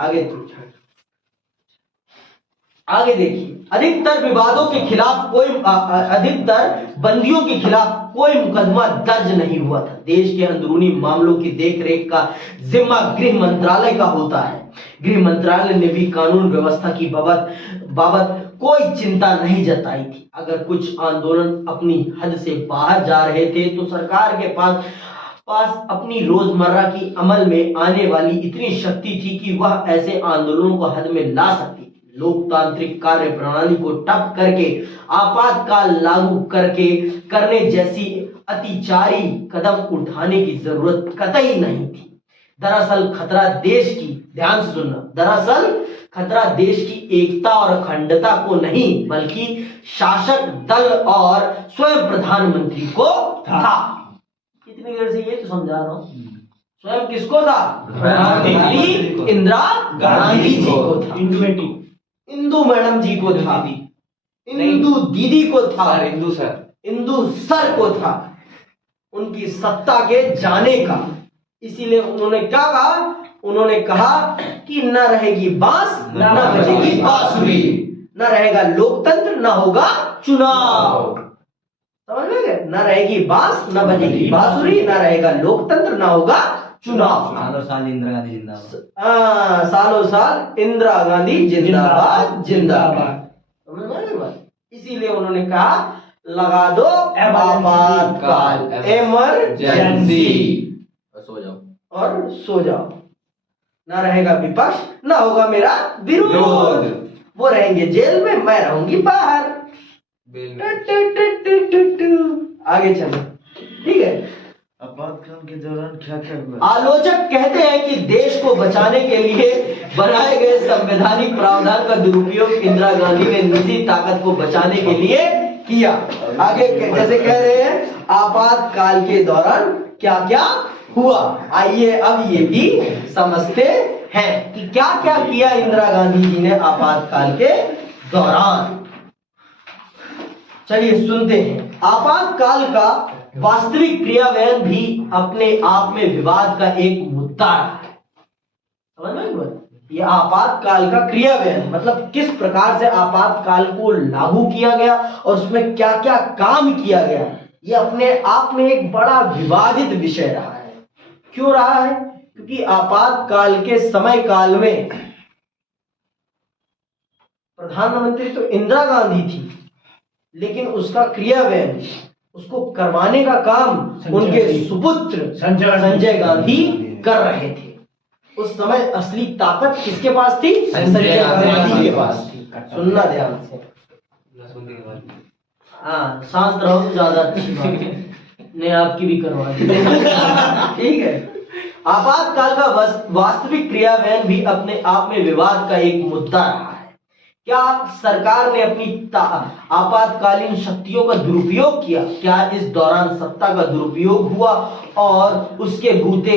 आगे देखिए। अधिकतर विवादों के खिलाफ कोई अधिकतर बंदियों के खिलाफ कोई मुकदमा दर्ज नहीं हुआ था। देश के अंदरूनी मामलों की देखरेख का जिम्मा गृह मंत्रालय का होता है। गृह मंत्रालय ने भी कानून व्यवस्था की बाबत कोई चिंता नहीं जताई थी। अगर कुछ आंदोलन अपनी हद से बाहर जा रहे थे तो सरकार के पास अपनी रोजमर्रा की अमल में आने वाली इतनी शक्ति थी कि वह ऐसे आंदोलनों को हद में ला सकती। लोकतांत्रिक कार्य प्रणाली को ठप करके आपातकाल लागू करने जैसी अतिचारी कदम उठाने की जरूरत कतई नहीं थी। दरअसल खतरा देश की, ध्यान से सुनना, दरअसल खतरा देश की एकता और अखंडता को नहीं बल्कि शासक दल और स्वयं प्रधानमंत्री को था। कितनी देर से ये तो समझा रहा हूं। स्वयं किसको था? प्रधानमंत्री इंदिरा गांधी जी को था। इंदू मैडम जी को था, इंदू दीदी को था, इंदू सर को था उनकी सत्ता के जाने का। इसीलिए उन्होंने क्या कहा? उन्होंने कहा कि न रहेगी बांस न बजेगी बांसुरी, न रहेगा लोकतंत्र न होगा चुनाव। समझ में गए? न रहेगी बांस न बजेगी बांसुरी, न रहेगा लोकतंत्र न होगा चुनाव। सालों साल इंदिरा गांधी जिंदाबाद। सालों साल इंदिरा गांधी जिंदाबाद जिंदाबाद। समझ में आई बात? इसीलिए उन्होंने कहा लगा दो आपातकाल, इमरजेंसी, और सो जाओ। ना रहेगा विपक्ष, ना होगा मेरा विरोध। वो रहेंगे जेल में, मैं रहूंगी बाहर। आगे चलो, ठीक है। आपातकाल के दौरान क्या क्या हुआ? आलोचक कहते हैं कि देश को बचाने के लिए बनाए गए संवैधानिक प्रावधान का दुरुपयोग इंदिरा गांधी ने निजी ताकत को बचाने के लिए किया। आगे जैसे कह रहे हैं आपातकाल के दौरान क्या क्या हुआ, आइए अब ये भी समझते हैं कि क्या क्या किया इंदिरा गांधी जी ने आपातकाल के दौरान। चलिए सुनते हैं। आपातकाल का वास्तविक क्रियान्वयन भी अपने आप में विवाद का एक मुद्दा है। समझ में? यह आपातकाल का क्रियान्वयन मतलब किस प्रकार से आपातकाल को लागू किया गया और उसमें क्या क्या काम किया गया, यह अपने आप में एक बड़ा विवादित विषय रहा है। क्यों रहा है? क्योंकि आपातकाल के समय काल में प्रधानमंत्री तो इंदिरा गांधी थी, लेकिन उसका क्रियान्वयन, उसको करवाने का काम उनके सुपुत्र संजय गांधी कर रहे थे। उस समय असली ताकत किसके पास थी? संजय गांधी के पास थी। सुनना ध्यान से। हाँ, शांत रहो तो ज्यादा अच्छी बात है। ने आपकी भी करवा दी। ठीक है। आपातकाल का वास्तविक क्रियान्वयन भी अपने आप में विवाद का एक मुद्दा रहा है। क्या सरकार ने अपनी आपातकालीन शक्तियों का दुरुपयोग किया? क्या इस दौरान सत्ता का दुरुपयोग हुआ और उसके बूते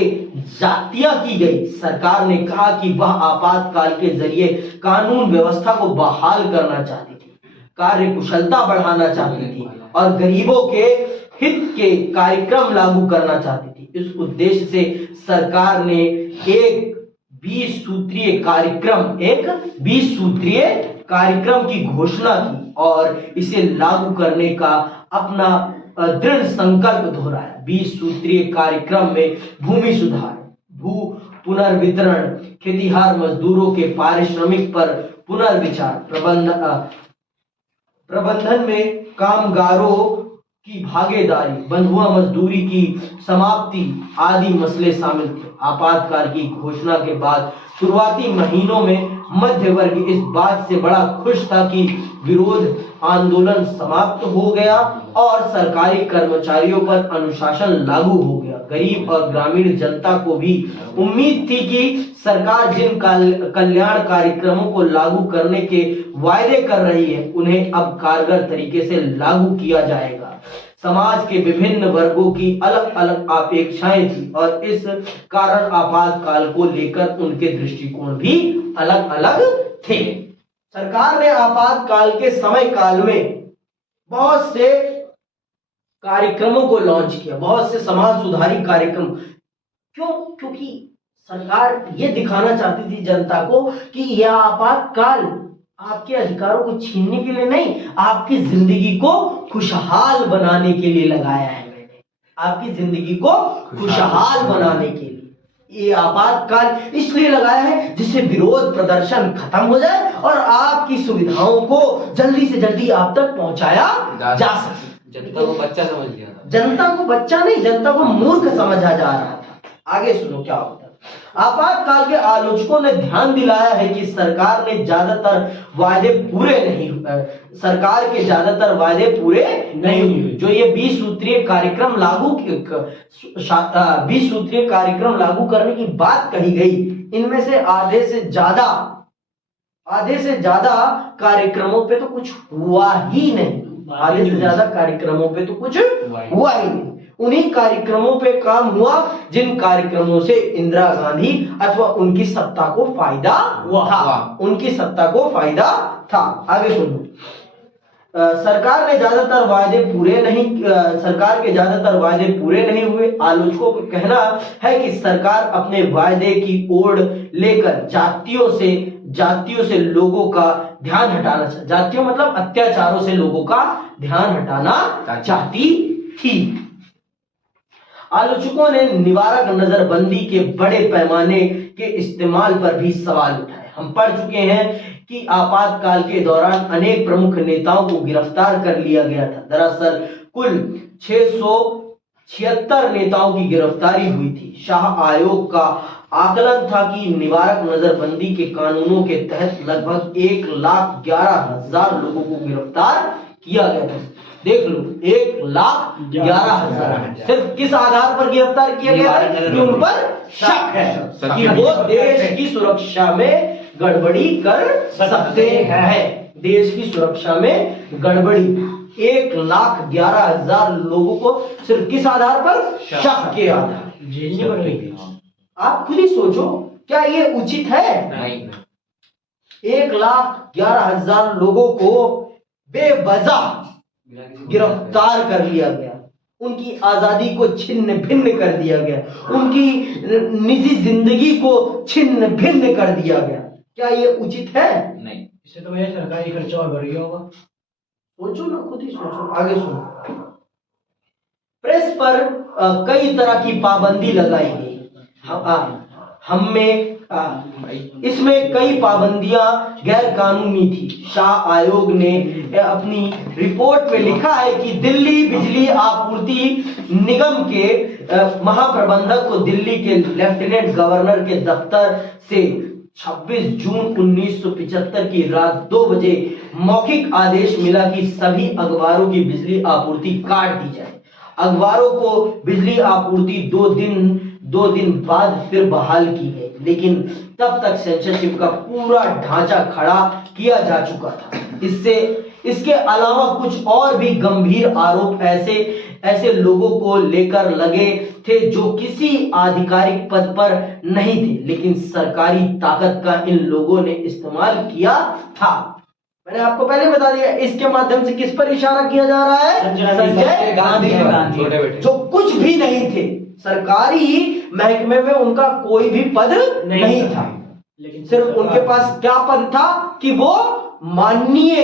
जातियां की गई? सरकार ने कहा कि वह आपातकाल के जरिए कानून व्यवस्था को बहाल करना चाहती थी, कार्य कुशलता बढ़ाना चाहती थी और गरीबों के हित के कार्यक्रम लागू करना चाहती थी। इस उद्देश्य से सरकार ने एक 20 सूत्रीय कार्यक्रम की घोषणा की। और इसे लागू करने का अपना दृढ़ संकल्प दोहराया। 20 सूत्रीय कार्यक्रम में भूमि सुधार, भू पुनर्वितरण, खेतीहार मजदूरों के पारिश्रमिक पर पुनर्विचार, प्रबंधन में कामगारों की भागीदारी, बंधुआ मजदूरी की समाप्ति आदि मसले शामिल थे। आपातकाल की घोषणा के बाद शुरुआती महीनों में मध्य वर्ग इस बात से बड़ा खुश था कि विरोध आंदोलन समाप्त हो गया और सरकारी कर्मचारियों पर अनुशासन लागू हो गया। गरीब और ग्रामीण जनता को भी उम्मीद थी कि सरकार जिन कल्याण कार्यक्रमों को लागू करने के वायदे कर रही है उन्हें अब कारगर तरीके से लागू किया जाएगा। समाज के विभिन्न वर्गों की अलग अलग अपेक्षाएं थी और इस कारण आपातकाल को लेकर उनके दृष्टिकोण भी अलग अलग थे। सरकार ने आपातकाल के समय काल में बहुत से कार्यक्रमों को लॉन्च किया, बहुत से समाज सुधारी कार्यक्रम। क्यों? क्योंकि सरकार ये दिखाना चाहती थी जनता को कि यह आपातकाल आपके अधिकारों को छीनने के लिए नहीं, आपकी जिंदगी को खुशहाल बनाने के लिए लगाया है। मैंने आपकी जिंदगी को खुशहाल बनाने के लिए ये आपातकाल इसलिए लगाया है जिससे विरोध प्रदर्शन खत्म हो जाए और आपकी सुविधाओं को जल्दी से जल्दी आप तक पहुंचाया जा सके। जनता को बच्चा समझ लिया था। जनता को बच्चा नहीं, जनता को मूर्ख समझा जा रहा था। आगे सुनो क्या होता है। आपातकाल के आलोचकों ने ध्यान दिलाया है कि सरकार के ज्यादातर वायदे पूरे नहीं हुए। जो ये 20 सूत्रीय कार्यक्रम लागू करने की बात कही गई, इनमें से आधे से ज्यादा कार्यक्रमों पे तो कुछ हुआ ही नहीं। आधे से ज्यादा कार्यक्रमों पे तो कुछ हुआ ही नहीं। उन्हीं कार्यक्रमों पे काम हुआ जिन कार्यक्रमों से इंदिरा गांधी अथवा उनकी सत्ता को फायदा था। आगे सुनो। सरकार के ज्यादातर वायदे पूरे नहीं हुए। आलोचकों का कहना है कि सरकार अपने वायदे की ओर लेकर जातियों से लोगों का ध्यान हटाना, जातियों मतलब अत्याचारों से लोगों का ध्यान हटाना चाहती थी। आलोचकों ने निवारक नजरबंदी के बड़े पैमाने के इस्तेमाल पर भी सवाल उठाए। हम पढ़ चुके हैं कि आपातकाल के दौरान अनेक प्रमुख नेताओं को गिरफ्तार कर लिया गया था। दरअसल कुल 676 नेताओं की गिरफ्तारी हुई थी। शाह आयोग का आकलन था कि निवारक नजरबंदी के कानूनों के तहत लगभग 1,11,000 लोगों को गिरफ्तार किया गया था। देख लो, 1,11,000 सिर्फ किस आधार पर गिरफ्तार किया गया है कि उन पर शक है कि वो देश की सुरक्षा में गड़बड़ी कर सकते हैं। देश की सुरक्षा में गड़बड़ी 1,11,000 लोगों को सिर्फ किस आधार पर? शक के आधार। आप खुद ही सोचो, क्या ये उचित है? नहीं। 1,11,000 लोगों को बेवजह गिरफ्तार कर लिया गया, उनकी आजादी को छिन्न भिन्न कर दिया गया, उनकी निजी जिंदगी को छिन्न भिन्न कर दिया गया। क्या ये उचित है? नहीं। इससे तो भैया सरकारी खर्चा और बढ़ गया होगा। सोचो ना, खुद ही सोचो। आगे सुनो। प्रेस पर कई तरह की पाबंदी लगाई गई। इसमें कई पाबंदियां गैर कानूनी थी। शाह आयोग ने अपनी रिपोर्ट में लिखा है कि दिल्ली बिजली आपूर्ति निगम के महाप्रबंधक को दिल्ली के लेफ्टिनेंट गवर्नर के दफ्तर से 26 जून 1975 की रात 2 बजे मौखिक आदेश मिला कि सभी अखबारों की बिजली आपूर्ति काट दी जाए। अखबारों को बिजली आपूर्ति 2 दिन बाद फिर बहाल की गई, लेकिन तब तक सेंसरशिप का पूरा ढांचा खड़ा किया जा चुका था। इसके अलावा कुछ और भी गंभीर आरोप ऐसे लोगों को लेकर लगे थे जो किसी आधिकारिक पद पर नहीं थे, लेकिन सरकारी ताकत का इन लोगों ने इस्तेमाल किया था। मैंने आपको पहले बता दिया। इसके माध्यम से किस पर इशारा किया जा रहा है? संजय गांधी, जो कुछ भी नहीं थे, सरकारी महकमे में उनका कोई भी पद नहीं था, लेकिन सिर्फ उनके पास क्या पद था कि वो माननीय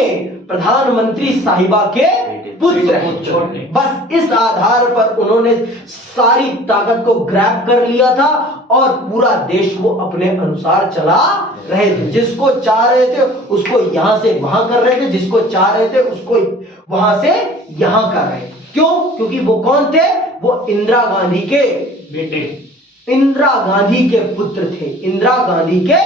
प्रधानमंत्री साहिबा के पुत्र हैं। बस इस आधार पर उन्होंने सारी ताकत को ग्रैब कर लिया था और पूरा देश को अपने अनुसार चला रहे थे। जिसको चाह रहे थे उसको यहां से वहां कर रहे थे, जिसको चाह रहे थे उसको वहां से यहां कर रहे थे। क्यों? क्योंकि वो कौन थे? वो इंदिरा गांधी के बेटे, इंदिरा गांधी के पुत्र थे। इंदिरा गांधी के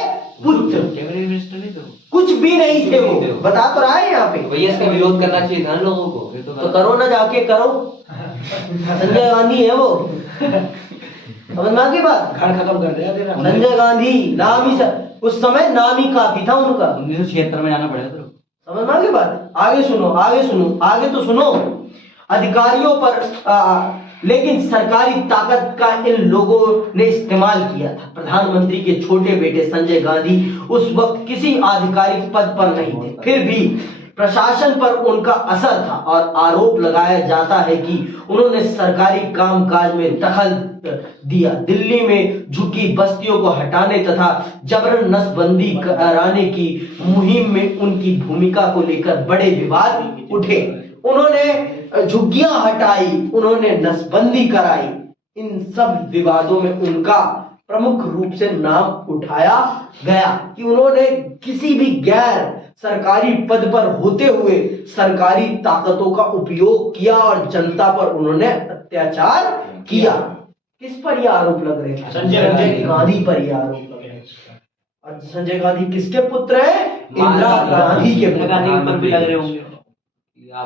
पुत्र मिनिस्टर नहीं थे, कुछ भी नहीं थे वो। बता तो रहा है यहाँ पे। भैया इसका विरोध करना चाहिए था लोगों को, फिर तो करो ना, जाके करो। संजय गांधी है वो, समझ में आ गई बात? घर खत्म कर दिया तेरा। संजय गांधी नाम ही उस समय नाम ही काफी था उनका। 1976 में जाना पड़ेगा। तो समझ में आ गई बात? आगे सुनो, आगे सुनो, आगे तो सुनो। अधिकारियों पर लेकिन सरकारी ताकत का इन लोगों ने इस्तेमाल किया था। प्रधानमंत्री के छोटे बेटे संजय गांधी उस वक्त किसी आधिकारिक पद पर नहीं थे, फिर भी प्रशासन पर उनका असर था और आरोप लगाया जाता है कि उन्होंने सरकारी कामकाज में दखल दिया। दिल्ली में झुग्गी बस्तियों को हटाने तथा जबरन नसबंदी कराने की मुहिम में उनकी भूमिका को लेकर बड़े विवाद उठे। उन्होंने झुग्गियां हटाई, उन्होंने नसबंदी कराई। इन सब विवादों में उनका प्रमुख रूप से नाम उठाया गया कि उन्होंने किसी भी गैर सरकारी पद पर होते हुए सरकारी ताकतों का उपयोग किया और जनता पर उन्होंने अत्याचार किया। किस पर यह आरोप लग रहे थे? संजय गांधी पर यह आरोप लग रहे थे। और संजय गांधी किसके पुत्र है? इंदिरा गांधी के पुत्र। पर भी लग रहे होंगे।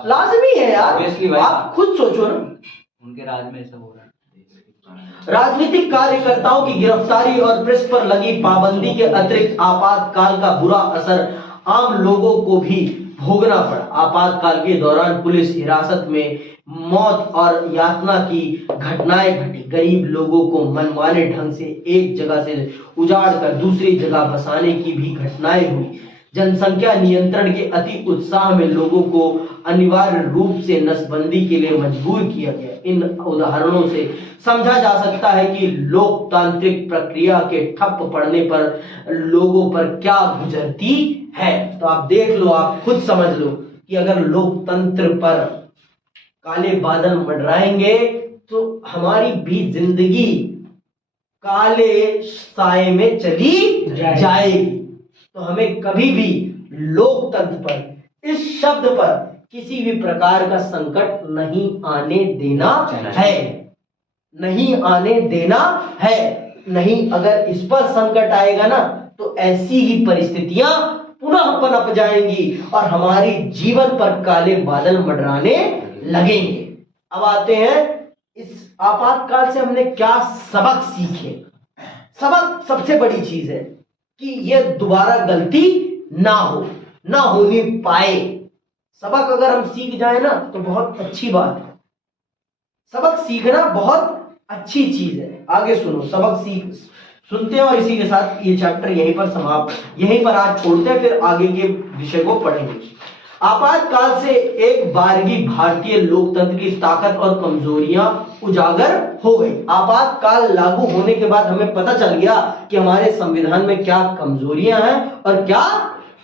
लाजमी है यार, आप खुद सोचो ना। उनके राज में ऐसा हो रहा है। राजनीतिक कार्यकर्ताओं की गिरफ्तारी और प्रेस पर लगी पाबंदी के अतिरिक्त आपातकाल का बुरा असर आम लोगों को भी भोगना पड़ा। आपातकाल के दौरान पुलिस हिरासत में मौत और यातना की घटनाएं घटी। गरीब लोगों को मनमाने ढंग से एक जगह से उजाड़ कर दूसरी जगह बसाने की भी घटनाएं हुई। जनसंख्या नियंत्रण के अति उत्साह में लोगों को अनिवार्य रूप से नसबंदी के लिए मजबूर किया गया। इन उदाहरणों से समझा जा सकता है कि लोकतांत्रिक प्रक्रिया के ठप पड़ने पर लोगों पर क्या गुजरती है। तो आप देख लो, आप खुद समझ लो कि अगर लोकतंत्र पर काले बादल मंडराएंगे तो हमारी भी जिंदगी काले साए में चली जाएगी। तो हमें कभी भी लोकतंत्र पर, इस शब्द पर किसी भी प्रकार का संकट नहीं आने देना है, नहीं आने देना है। नहीं, अगर इस पर संकट आएगा ना तो ऐसी ही परिस्थितियां पुनः पनप जाएंगी और हमारी जीवन पर काले बादल मंडराने लगेंगे। अब आते हैं इस आपातकाल से हमने क्या सबक सीखे। सबक सबसे बड़ी चीज है कि ये दोबारा गलती ना हो, ना होनी पाए। सबक अगर हम सीख जाए ना तो बहुत अच्छी बात है। सबक सीखना बहुत अच्छी चीज है। आगे सुनो, सबक सीख सुनते हैं और इसी के साथ ये चैप्टर यहीं पर समाप्त, यहीं पर आज छोड़ते हैं, फिर आगे के विषय को पढ़ेंगे। आपातकाल से एक बारगी भारतीय लोकतंत्र की ताकत और कमजोरियां उजागर हो गई। आपातकाल लागू होने के बाद हमें पता चल गया कि हमारे संविधान में क्या कमजोरियां हैं और क्या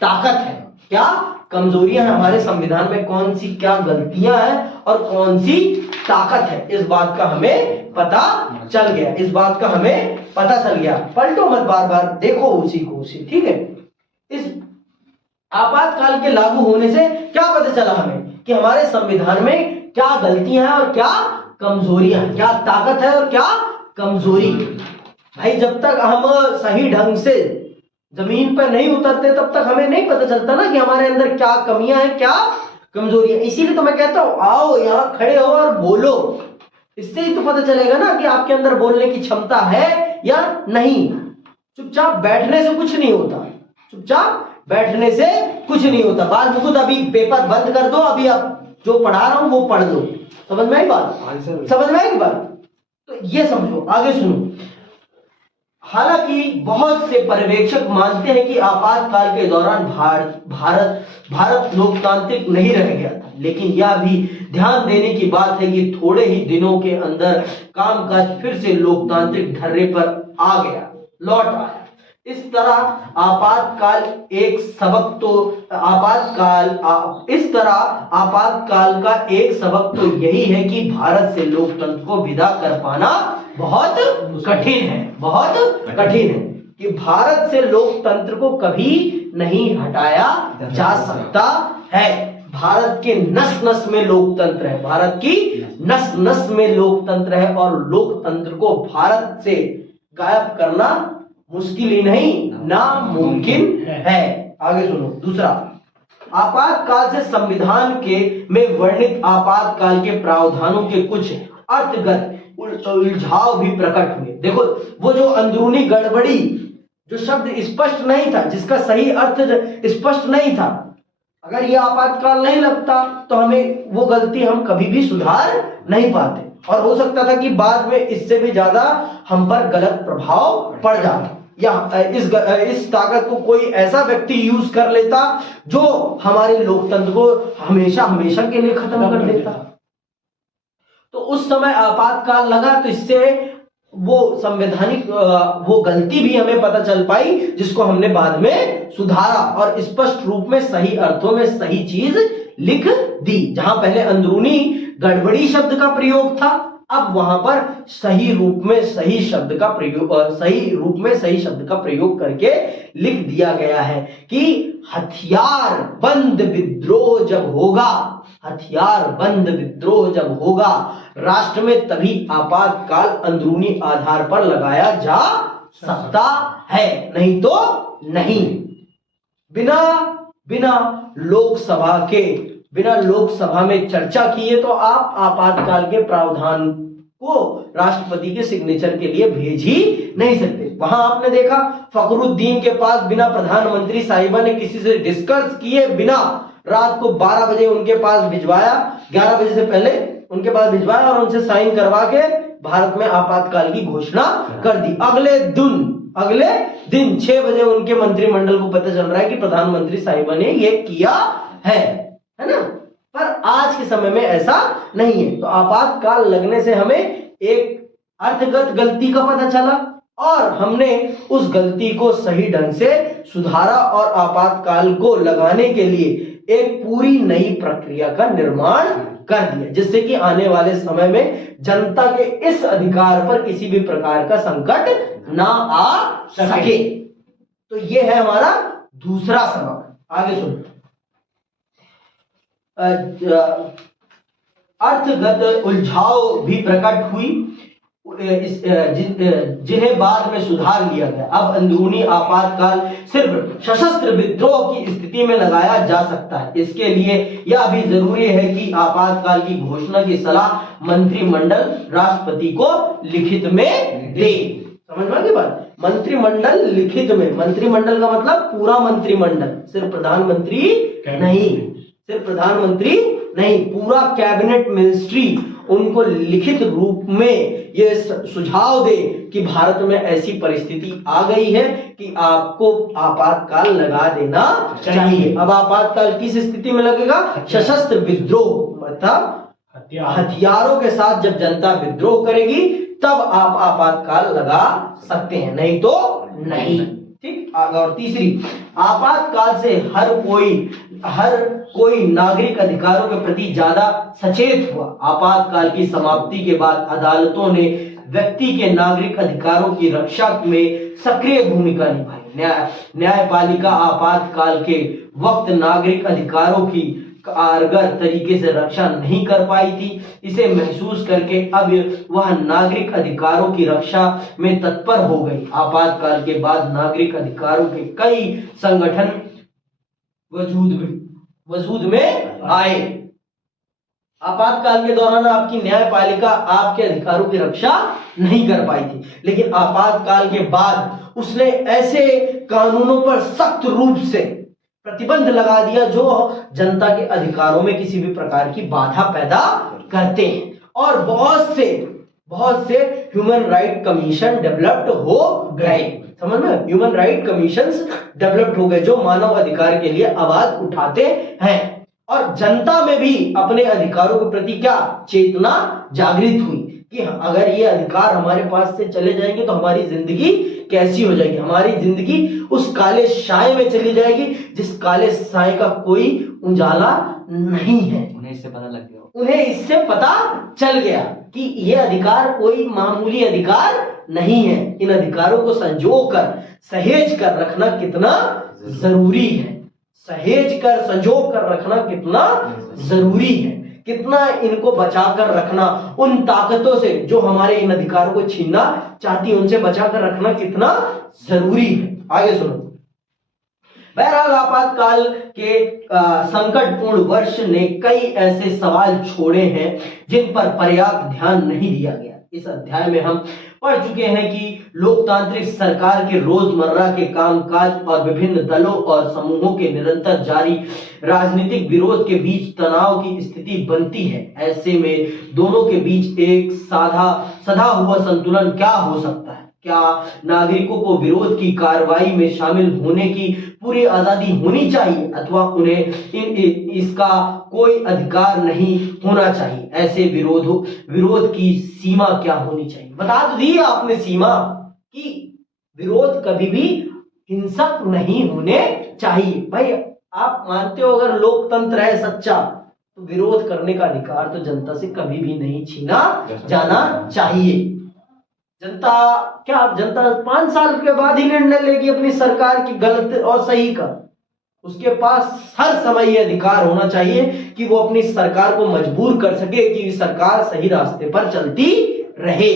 ताकत है। क्या कमजोरियां हैं हमारे संविधान में, कौन सी क्या गलतियां हैं और कौन सी ताकत है, इस बात का हमें पता चल गया। इस बात का हमें पता चल गया। पलटो मत, बार बार देखो उसी को उसी, ठीक है। इस आपातकाल के लागू होने से क्या पता चला हमें कि हमारे संविधान में क्या गलतियां हैं और क्या कमजोरियां हैं, क्या ताकत है और क्या कमजोरी। भाई जब तक हम सही ढंग से जमीन पर नहीं उतरते तब तक हमें नहीं पता चलता ना कि हमारे अंदर क्या कमियां हैं, क्या कमजोरियां। इसीलिए तो मैं कहता हूं आओ यहां खड़े हो और बोलो। इससे ही तो पता चलेगा ना कि आपके अंदर बोलने की क्षमता है या नहीं। चुपचाप बैठने से कुछ नहीं होता, चुपचाप बैठने से कुछ नहीं होता। बाल मुकुद अभी पेपर बंद कर दो, अभी आप जो पढ़ा रहा हूं वो पढ़ लो। समझ में आई बात? समझ में आई बात? तो ये समझो, आगे सुनो। हालांकि बहुत से पर्यवेक्षक मानते हैं कि आपातकाल के दौरान भारत लोकतांत्रिक नहीं रह गया था, लेकिन यह भी ध्यान देने की बात है कि थोड़े ही दिनों के अंदर कामकाज फिर से लोकतांत्रिक ढर्रे पर आ गया, लौट आया। इस तरह आपातकाल एक सबक तो इस तरह आपातकाल का एक सबक तो यही है कि भारत से लोकतंत्र को विदा कर पाना बहुत कठिन है, बहुत कठिन है, कि भारत से लोकतंत्र को कभी नहीं हटाया जा सकता है। भारत के नस नस में लोकतंत्र है, भारत की नस नस में लोकतंत्र है, और लोकतंत्र को भारत से गायब करना मुश्किल ही नहीं, नामुमकिन है। आगे सुनो। दूसरा, आपातकाल से संविधान के में वर्णित आपातकाल के प्रावधानों के कुछ अर्थगत उलझाव भी प्रकट हुए। देखो, वो जो अंदरूनी गड़बड़ी, जो शब्द स्पष्ट नहीं था, जिसका सही अर्थ स्पष्ट नहीं था, अगर ये आपातकाल नहीं लगता तो हमें वो गलती हम कभी भी सुधार नहीं पाते, और हो सकता था कि बाद में इससे भी ज्यादा हम पर गलत प्रभाव पड़ जाता, या इस ताकत को कोई ऐसा व्यक्ति यूज कर लेता जो हमारे लोकतंत्र को हमेशा हमेशा के लिए खत्म कर देता। तो उस समय आपातकाल लगा, तो इससे वो संवैधानिक वो गलती भी हमें पता चल पाई, जिसको हमने बाद में सुधारा और स्पष्ट रूप में सही अर्थों में सही चीज लिख दी। जहां पहले अंदरूनी गड़बड़ी शब्द का प्रयोग था, अब वहां पर सही रूप में सही शब्द का प्रयोग, सही रूप में सही शब्द का प्रयोग करके लिख दिया गया है कि हथियार बंद विद्रोह जब होगा, हथियार बंद विद्रोह जब होगा, राष्ट्र में तभी आपातकाल अंदरूनी आधार पर लगाया जा सकता है, नहीं तो नहीं। बिना लोकसभा में चर्चा किए तो आप आपातकाल के प्रावधान को राष्ट्रपति के सिग्नेचर के लिए भेज ही नहीं सकते। वहां आपने देखा, फखरुद्दीन के पास बिना प्रधानमंत्री साहिबा ने किसी से डिस्कस किए बिना रात को 12 बजे उनके पास भिजवाया, 11 बजे से पहले उनके पास भिजवाया और उनसे साइन करवा के भारत में आपातकाल की घोषणा कर दी। अगले दिन 6 बजे उनके मंत्रिमंडल को पता चल रहा है कि प्रधानमंत्री साहिबा ने ये किया है ना। पर आज के समय में ऐसा नहीं है। तो आपातकाल लगने से हमें एक अर्थगत गलती का पता चला और हमने उस गलती को सही ढंग से सुधारा और आपातकाल को लगाने के लिए एक पूरी नई प्रक्रिया का निर्माण कर दिया, जिससे कि आने वाले समय में जनता के इस अधिकार पर किसी भी प्रकार का संकट ना आ सके। तो ये है हमारा दूसरा सबक। आगे सुनो। अर्थगत उलझाव भी प्रकट हुई, जिन्हें बाद में सुधार लिया गया। अब अंदरूनी आपातकाल सिर्फ सशस्त्र विद्रोह की स्थिति में लगाया जा सकता है। इसके लिए यह भी जरूरी है कि आपातकाल की घोषणा की सलाह मंत्रिमंडल राष्ट्रपति को लिखित में दे। समझ में आ गई बात? मंत्रिमंडल लिखित में, मंत्रिमंडल का मतलब पूरा मंत्रिमंडल, सिर्फ प्रधानमंत्री नहीं, पूरा कैबिनेट मिनिस्ट्री उनको लिखित रूप में ये सुझाव दे कि भारत में ऐसी परिस्थिति आ गई है कि आपको आपातकाल लगा देना चाहिए। अब आपातकाल किस स्थिति में लगेगा? सशस्त्र विद्रोह, मतलब हथियारों के साथ जब जनता विद्रोह करेगी तब आप आपातकाल लगा सकते हैं, नहीं तो नहीं। ठीक। और तीसरी, आपातकाल से हर कोई नागरिक अधिकारों के प्रति ज्यादा सचेत हुआ। आपातकाल की समाप्ति के बाद अदालतों ने व्यक्ति के नागरिक अधिकारों की रक्षा में सक्रिय भूमिका निभाई। न्यायपालिका आपातकाल के वक्त नागरिक अधिकारों की कारगर तरीके से रक्षा नहीं कर पाई थी। इसे महसूस करके अब वह नागरिक अधिकारों की रक्षा में तत्पर हो गई। आपातकाल के बाद नागरिक अधिकारों के कई संगठन वजूद में आए। आपातकाल के दौरान आपकी न्यायपालिका आपके अधिकारों की रक्षा नहीं कर पाई थी, लेकिन आपातकाल के बाद उसने ऐसे कानूनों पर सख्त रूप से प्रतिबंध लगा दिया जो जनता के अधिकारों में किसी भी प्रकार की बाधा पैदा करते हैं। और बहुत से ह्यूमन राइट कमीशन डेवलप्ड हो गए। समझ में? ह्यूमन राइट कमीशंस डेवलप्ड हो गए जो मानव अधिकार के लिए आवाज उठाते हैं, और जनता में भी अपने अधिकारों के प्रति क्या चेतना जागृत हुई कि अगर ये अधिकार हमारे पास से चले जाएंगे तो हमारी जिंदगी कैसी हो जाएगी, हमारी जिंदगी उस काले साए में चली जाएगी जिस काले साए का कोई उजाला नहीं है। उन्हें इससे पता लग गया। उन्हें इससे पता चल गया कि ये अधिकार कोई मामूली अधिकार नहीं है। इन अधिकारों को संजो कर सहेज कर रखना कितना जरूरी है, सहेज कर संजो कर रखना कितना जरूरी है, कितना इनको बचा कर रखना उन ताकतों से जो हमारे इन अधिकारों को छीनना चाहती है, उनसे बचा कर रखना कितना जरूरी है। आगे सुनो। बहरहाल आपातकाल के संकटपूर्ण वर्ष ने कई ऐसे सवाल छोड़े हैं जिन पर पर्याप्त ध्यान नहीं दिया गया। इस अध्याय में हम पढ़ चुके हैं कि लोकतांत्रिक सरकार के रोजमर्रा के कामकाज और विभिन्न दलों और समूहों के निरंतर जारी राजनीतिक विरोध के बीच तनाव की स्थिति बनती है। ऐसे में दोनों के बीच एक सदा हुआ संतुलन क्या हो सकता है? क्या नागरिकों को विरोध की कार्रवाई में शामिल होने की पूरी आजादी होनी चाहिए अथवा उन्हें इसका कोई अधिकार नहीं होना चाहिए? ऐसे विरोध की सीमा क्या होनी चाहिए? बता तो दी आपने सीमा कि विरोध कभी भी हिंसक नहीं होने चाहिए। भाई आप मानते हो अगर लोकतंत्र है सच्चा तो विरोध करने का अधिकार तो जनता से कभी भी नहीं छीना जाना चाहिए। जनता 5 साल के बाद ही निर्णय लेगी अपनी सरकार की गलत और सही का। उसके पास हर समय ये अधिकार होना चाहिए कि वो अपनी सरकार को मजबूर कर सके कि सरकार सही रास्ते पर चलती रहे।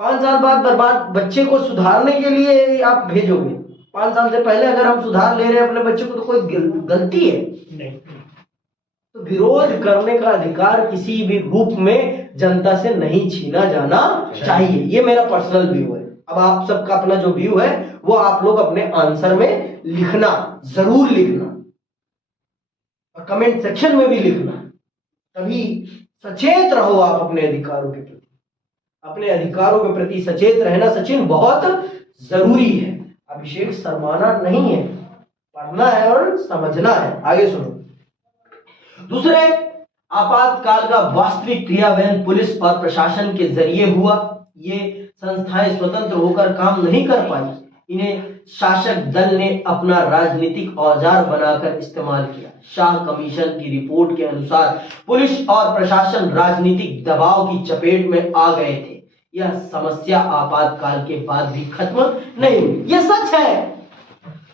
5 साल बाद बर्बाद बच्चे को सुधारने के लिए आप भेजोगे? 5 साल से पहले अगर हम सुधार ले रहे हैं अपने बच्चे को तो कोई गलती है नहीं। तो विरोध करने का अधिकार किसी भी रूप में जनता से नहीं छीना जाना चाहिए। ये मेरा पर्सनल व्यू है। अब आप सबका अपना जो व्यू है वो आप लोग अपने आंसर में लिखना, जरूर लिखना और कमेंट सेक्शन में भी लिखना। तभी सचेत रहो आप अपने अधिकारों के प्रति। अपने अधिकारों के प्रति सचेत रहना सचिन बहुत जरूरी है। अभिषेक शर्माना नहीं है, पढ़ना है और समझना है। आगे सुनो। दूसरे, आपातकाल का वास्तविक क्रियान्वयन पुलिस और प्रशासन के जरिए हुआ। ये संस्थाएं स्वतंत्र होकर काम नहीं कर पाई, इन्हें शासक दल ने अपना राजनीतिक औजार बनाकर इस्तेमाल किया। शाह कमीशन की रिपोर्ट के अनुसार पुलिस और प्रशासन राजनीतिक दबाव की चपेट में आ गए थे। यह समस्या आपातकाल के बाद भी खत्म नहीं हुई। यह सच है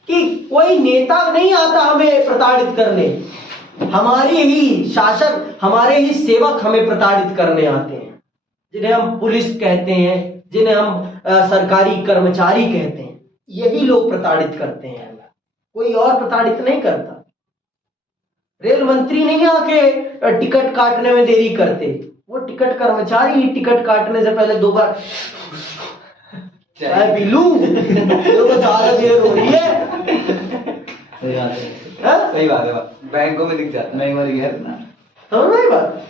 कि कोई नेता नहीं आता हमें प्रताड़ित करने, हमारे ही शासक, हमारे ही सेवक हमें प्रताड़ित करने आते हैं, जिन्हें हम पुलिस कहते हैं, जिन्हें हम सरकारी कर्मचारी कहते हैं। यही लोग प्रताड़ित करते हैं, कोई और प्रताड़ित नहीं करता। रेल मंत्री नहीं आके टिकट काटने में देरी करते, वो टिकट कर्मचारी ही टिकट काटने से पहले 2 बार चाय पी लूं तो ज्यादा देर हो रही है। सही बात है, सही बात है। बैंकों में दिख जाता है। समझ में बात?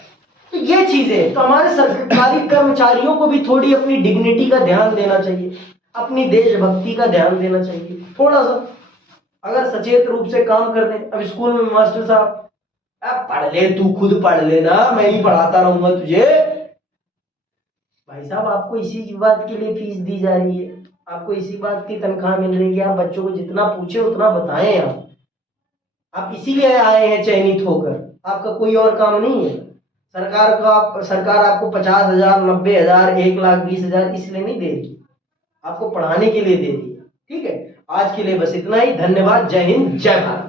तो ये चीजें तो हमारे सरकारी कर्मचारियों को भी थोड़ी अपनी डिग्निटी का ध्यान देना चाहिए, अपनी देशभक्ति का ध्यान देना चाहिए थोड़ा सा। अगर सचेत रूप से काम करते, अब स्कूल में मास्टर साहब पढ़ ले, तू खुद पढ़ लेना, मैं ही पढ़ाता रहूंगा तुझे। भाई साहब आपको इसी बात के लिए फीस दी जा रही है, आपको इसी बात की तनख्वाह मिल रही है, आप बच्चों को जितना पूछे उतना बताएं। आप इसीलिए आए हैं चयनित होकर, आपका कोई और काम नहीं है। सरकार आपको 50,000, 90,000, 1,20,000 इसलिए नहीं दे रही, आपको पढ़ाने के लिए दे रही है। ठीक है, आज के लिए बस इतना ही। धन्यवाद। जय हिंद, जय भारत।